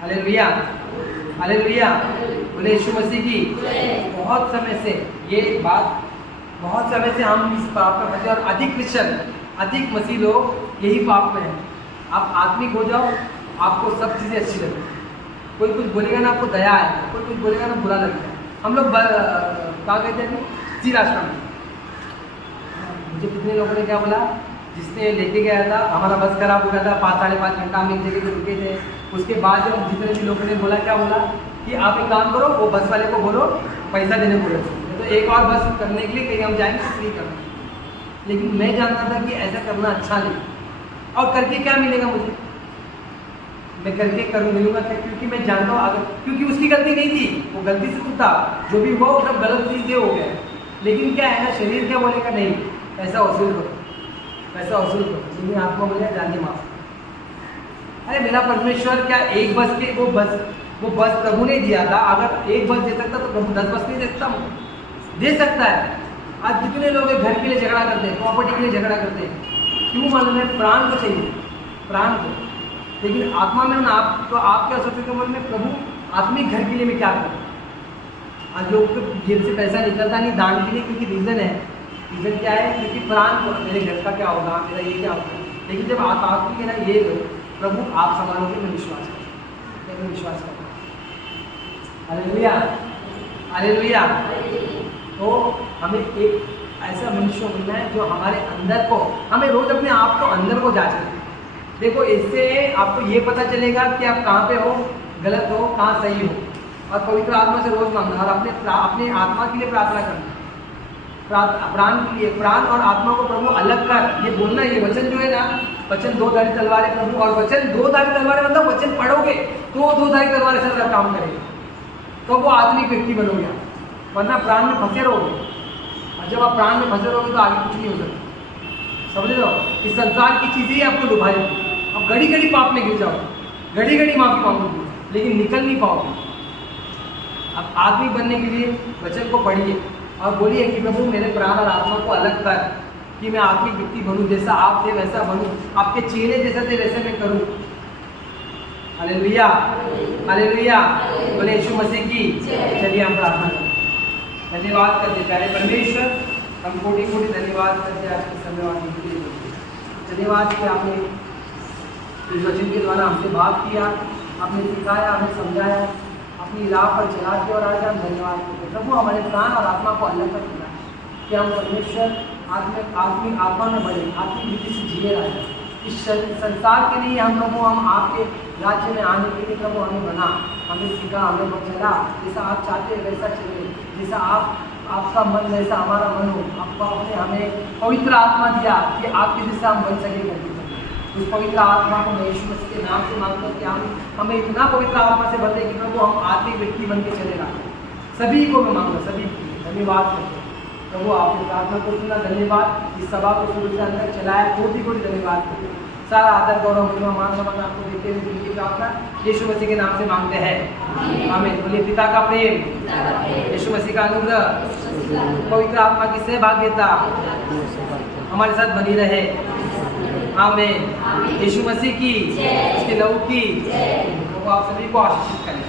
हालेलुया, हालेलुया, बोले यीशु मसीह की। बहुत समय से ये बात, बहुत समय से हम इस पाप में फंसे, और अधिक क्रिश्चियन, अधिक मसीह लोग यही पाप में हैं। आप आत्मिक हो जाओ, आपको सब चीज़ें अच्छी लगेगी। कोई कुछ बोलेगा ना आपको दया है, कोई कुछ बोलेगा ना बुरा लगता है। हम लोग कहाँ कहते हैं जी रास्ता में, मुझे कितने लोगों ने क्या बोला, जिसने लेके गया था, हमारा बस खराब हो गया था, 5-5.5 घंटा हम एक जगह पे रुके थे। उसके बाद जब जितने भी लोगों ने बोला, क्या बोला कि आप एक काम करो, वो बस वाले को बोलो पैसा देने बोले, तो एक और बस करने के लिए कहीं हम जाएंगे फ्री करना। लेकिन मैं जानता था कि ऐसा करना अच्छा नहीं, और करके क्या मिलेगा मुझे, मैं करके करूँ मिलूंगा क्या? क्योंकि मैं जानता हूँ अगर, क्योंकि उसकी गलती नहीं थी, वो गलती से तो था, जो भी हुआ वो सब गलत चीज़ें हो गया। लेकिन क्या है ना, शरीर क्या बोलेगा, नहीं पैसा वसूल करो, पैसा वसूल करो, जिन्हें आपको मिले जाने माफ। अरे मेरा परमेश्वर क्या एक बस के वो बस प्रभु ने दिया था, अगर एक बस दे सकता तो प्रभु 10 बस नहीं दे सकता है। आज जितने लोग घर के लिए झगड़ा करते हैं, प्रॉपर्टी के लिए झगड़ा करते हैं, क्यों मालूम है? प्राण को चाहिए, प्राण को। लेकिन आत्मा में ना आप, तो आप क्या सोचोगे मन में, प्रभु आत्मिक घर के लिए मैं क्या करूँ? आज लोगों के जेब से पैसा निकलता नहीं दान के लिए, क्योंकि रीज़न है, रीज़न क्या है? क्योंकि प्राण को, मेरे घर का क्या होगा, मेरा ये क्या होगा। लेकिन जब आप आत्मिक है ना, ये प्रभु आप संभालोगे, मैं विश्वास करता हूँ, मैं विश्वास करता हूँ। Hallelujah, hallelujah. तो हमें एक ऐसा मनुष्य बनना है जो हमारे अंदर को, हमें रोज अपने आप को अंदर को जांचना। देखो इससे आपको ये पता चलेगा कि आप कहाँ पे हो, गलत हो, कहाँ सही हो। और पवित्र आत्मा से रोज मांगना, और अपने आत्मा के लिए प्रार्थना करना, प्राण के लिए, प्राण और आत्मा को प्रभु अलग कर, ये बोलना। ये वचन जो है ना, वचन 2 धारी तलवार है प्रभु, और वचन 2 धारी तलवार है, मतलब वचन पढ़ोगे तो 2 धारी तलवार ऐसा काम करेगा, तो वो आत्मिक व्यक्ति बनोगे। वरना प्राण में फंसे रहोगे, और जब आप प्राण में फंसे रहोगे तो आगे कुछ नहीं हो सकता। समझ लो, इस संसार की चीज़ें ही आपको डुबाएगी। अब घड़ी घड़ी पाप में गिर जाओ, घड़ी घड़ी माफी मांगोगे, लेकिन निकल नहीं पाओगे। अब आत्मिक बनने के लिए वचन को पढ़िए और बोलिए कि प्रभु मेरे प्राण और आत्मा को अलग कर, कि मैं आत्मिक व्यक्ति बनूं, जैसा आप थे वैसा बनूं, आपके चेले जैसे थे वैसे मैं करूं। हालेलुया, हालेलुया, बोले यीशु मसीह की। चलिए हम प्रार्थना करें। धन्यवाद करते प्यारे परमेश्वर, हम कोटि कोटि धन्यवाद करते आज के समय और धन्यवाद कि आपने इस वचन के द्वारा हमसे बात किया, आपने सिखाया, हमें समझाया, अपनी राह पर चला के, और आज हम धन्यवाद करते हैं प्रभु हमारे प्राण और आत्मा को अलग कर दिया कि हम परमेश्वर आत्मिक आत्मा में बढ़े, आत्मिक रीति से जिए रहे। इस संसार के लिए हम प्रभु, हम आपके राज्य में आने के लिए प्रभु हमें बना, हमें सिखा, हमें चला, जैसा आप चाहते हैं वैसा चले, जैसा आपका मन जैसा हमारा मन हो। आपको आपने हमें पवित्र आत्मा दिया कि आपके जैसा हम बन सके करके। उस पवित्र आत्मा को मैं यीशु मसीह के नाम से मांगता हूँ कि हमें इतना पवित्र आत्मा से भर दे कि प्रभु हम आत्मिक व्यक्ति बन के चलेगा। सभी को मैं मांगता, सभी के लिए धन्यवाद करता हूँ प्रभु, आपने प्रार्थना को सुना, धन्यवाद। इस सभा को शुरू से अंदर चलाया, कोटि कोटि धन्यवाद करते हैं। सारा आदर गौरव महिमा मान सम्मान आपको देते हुए दिल की प्रार्थना यीशु मसीह के नाम से मांगते हैं, आमीन। बोलिए पिता का प्रेम, यीशु मसीह का अनुग्रह, पवित्र आत्मा की सहभागिता हमारे साथ बनी रहे, आमीन। यीशु मसीह की, उसके लहू की, वो आप सभी को आशीषित करें।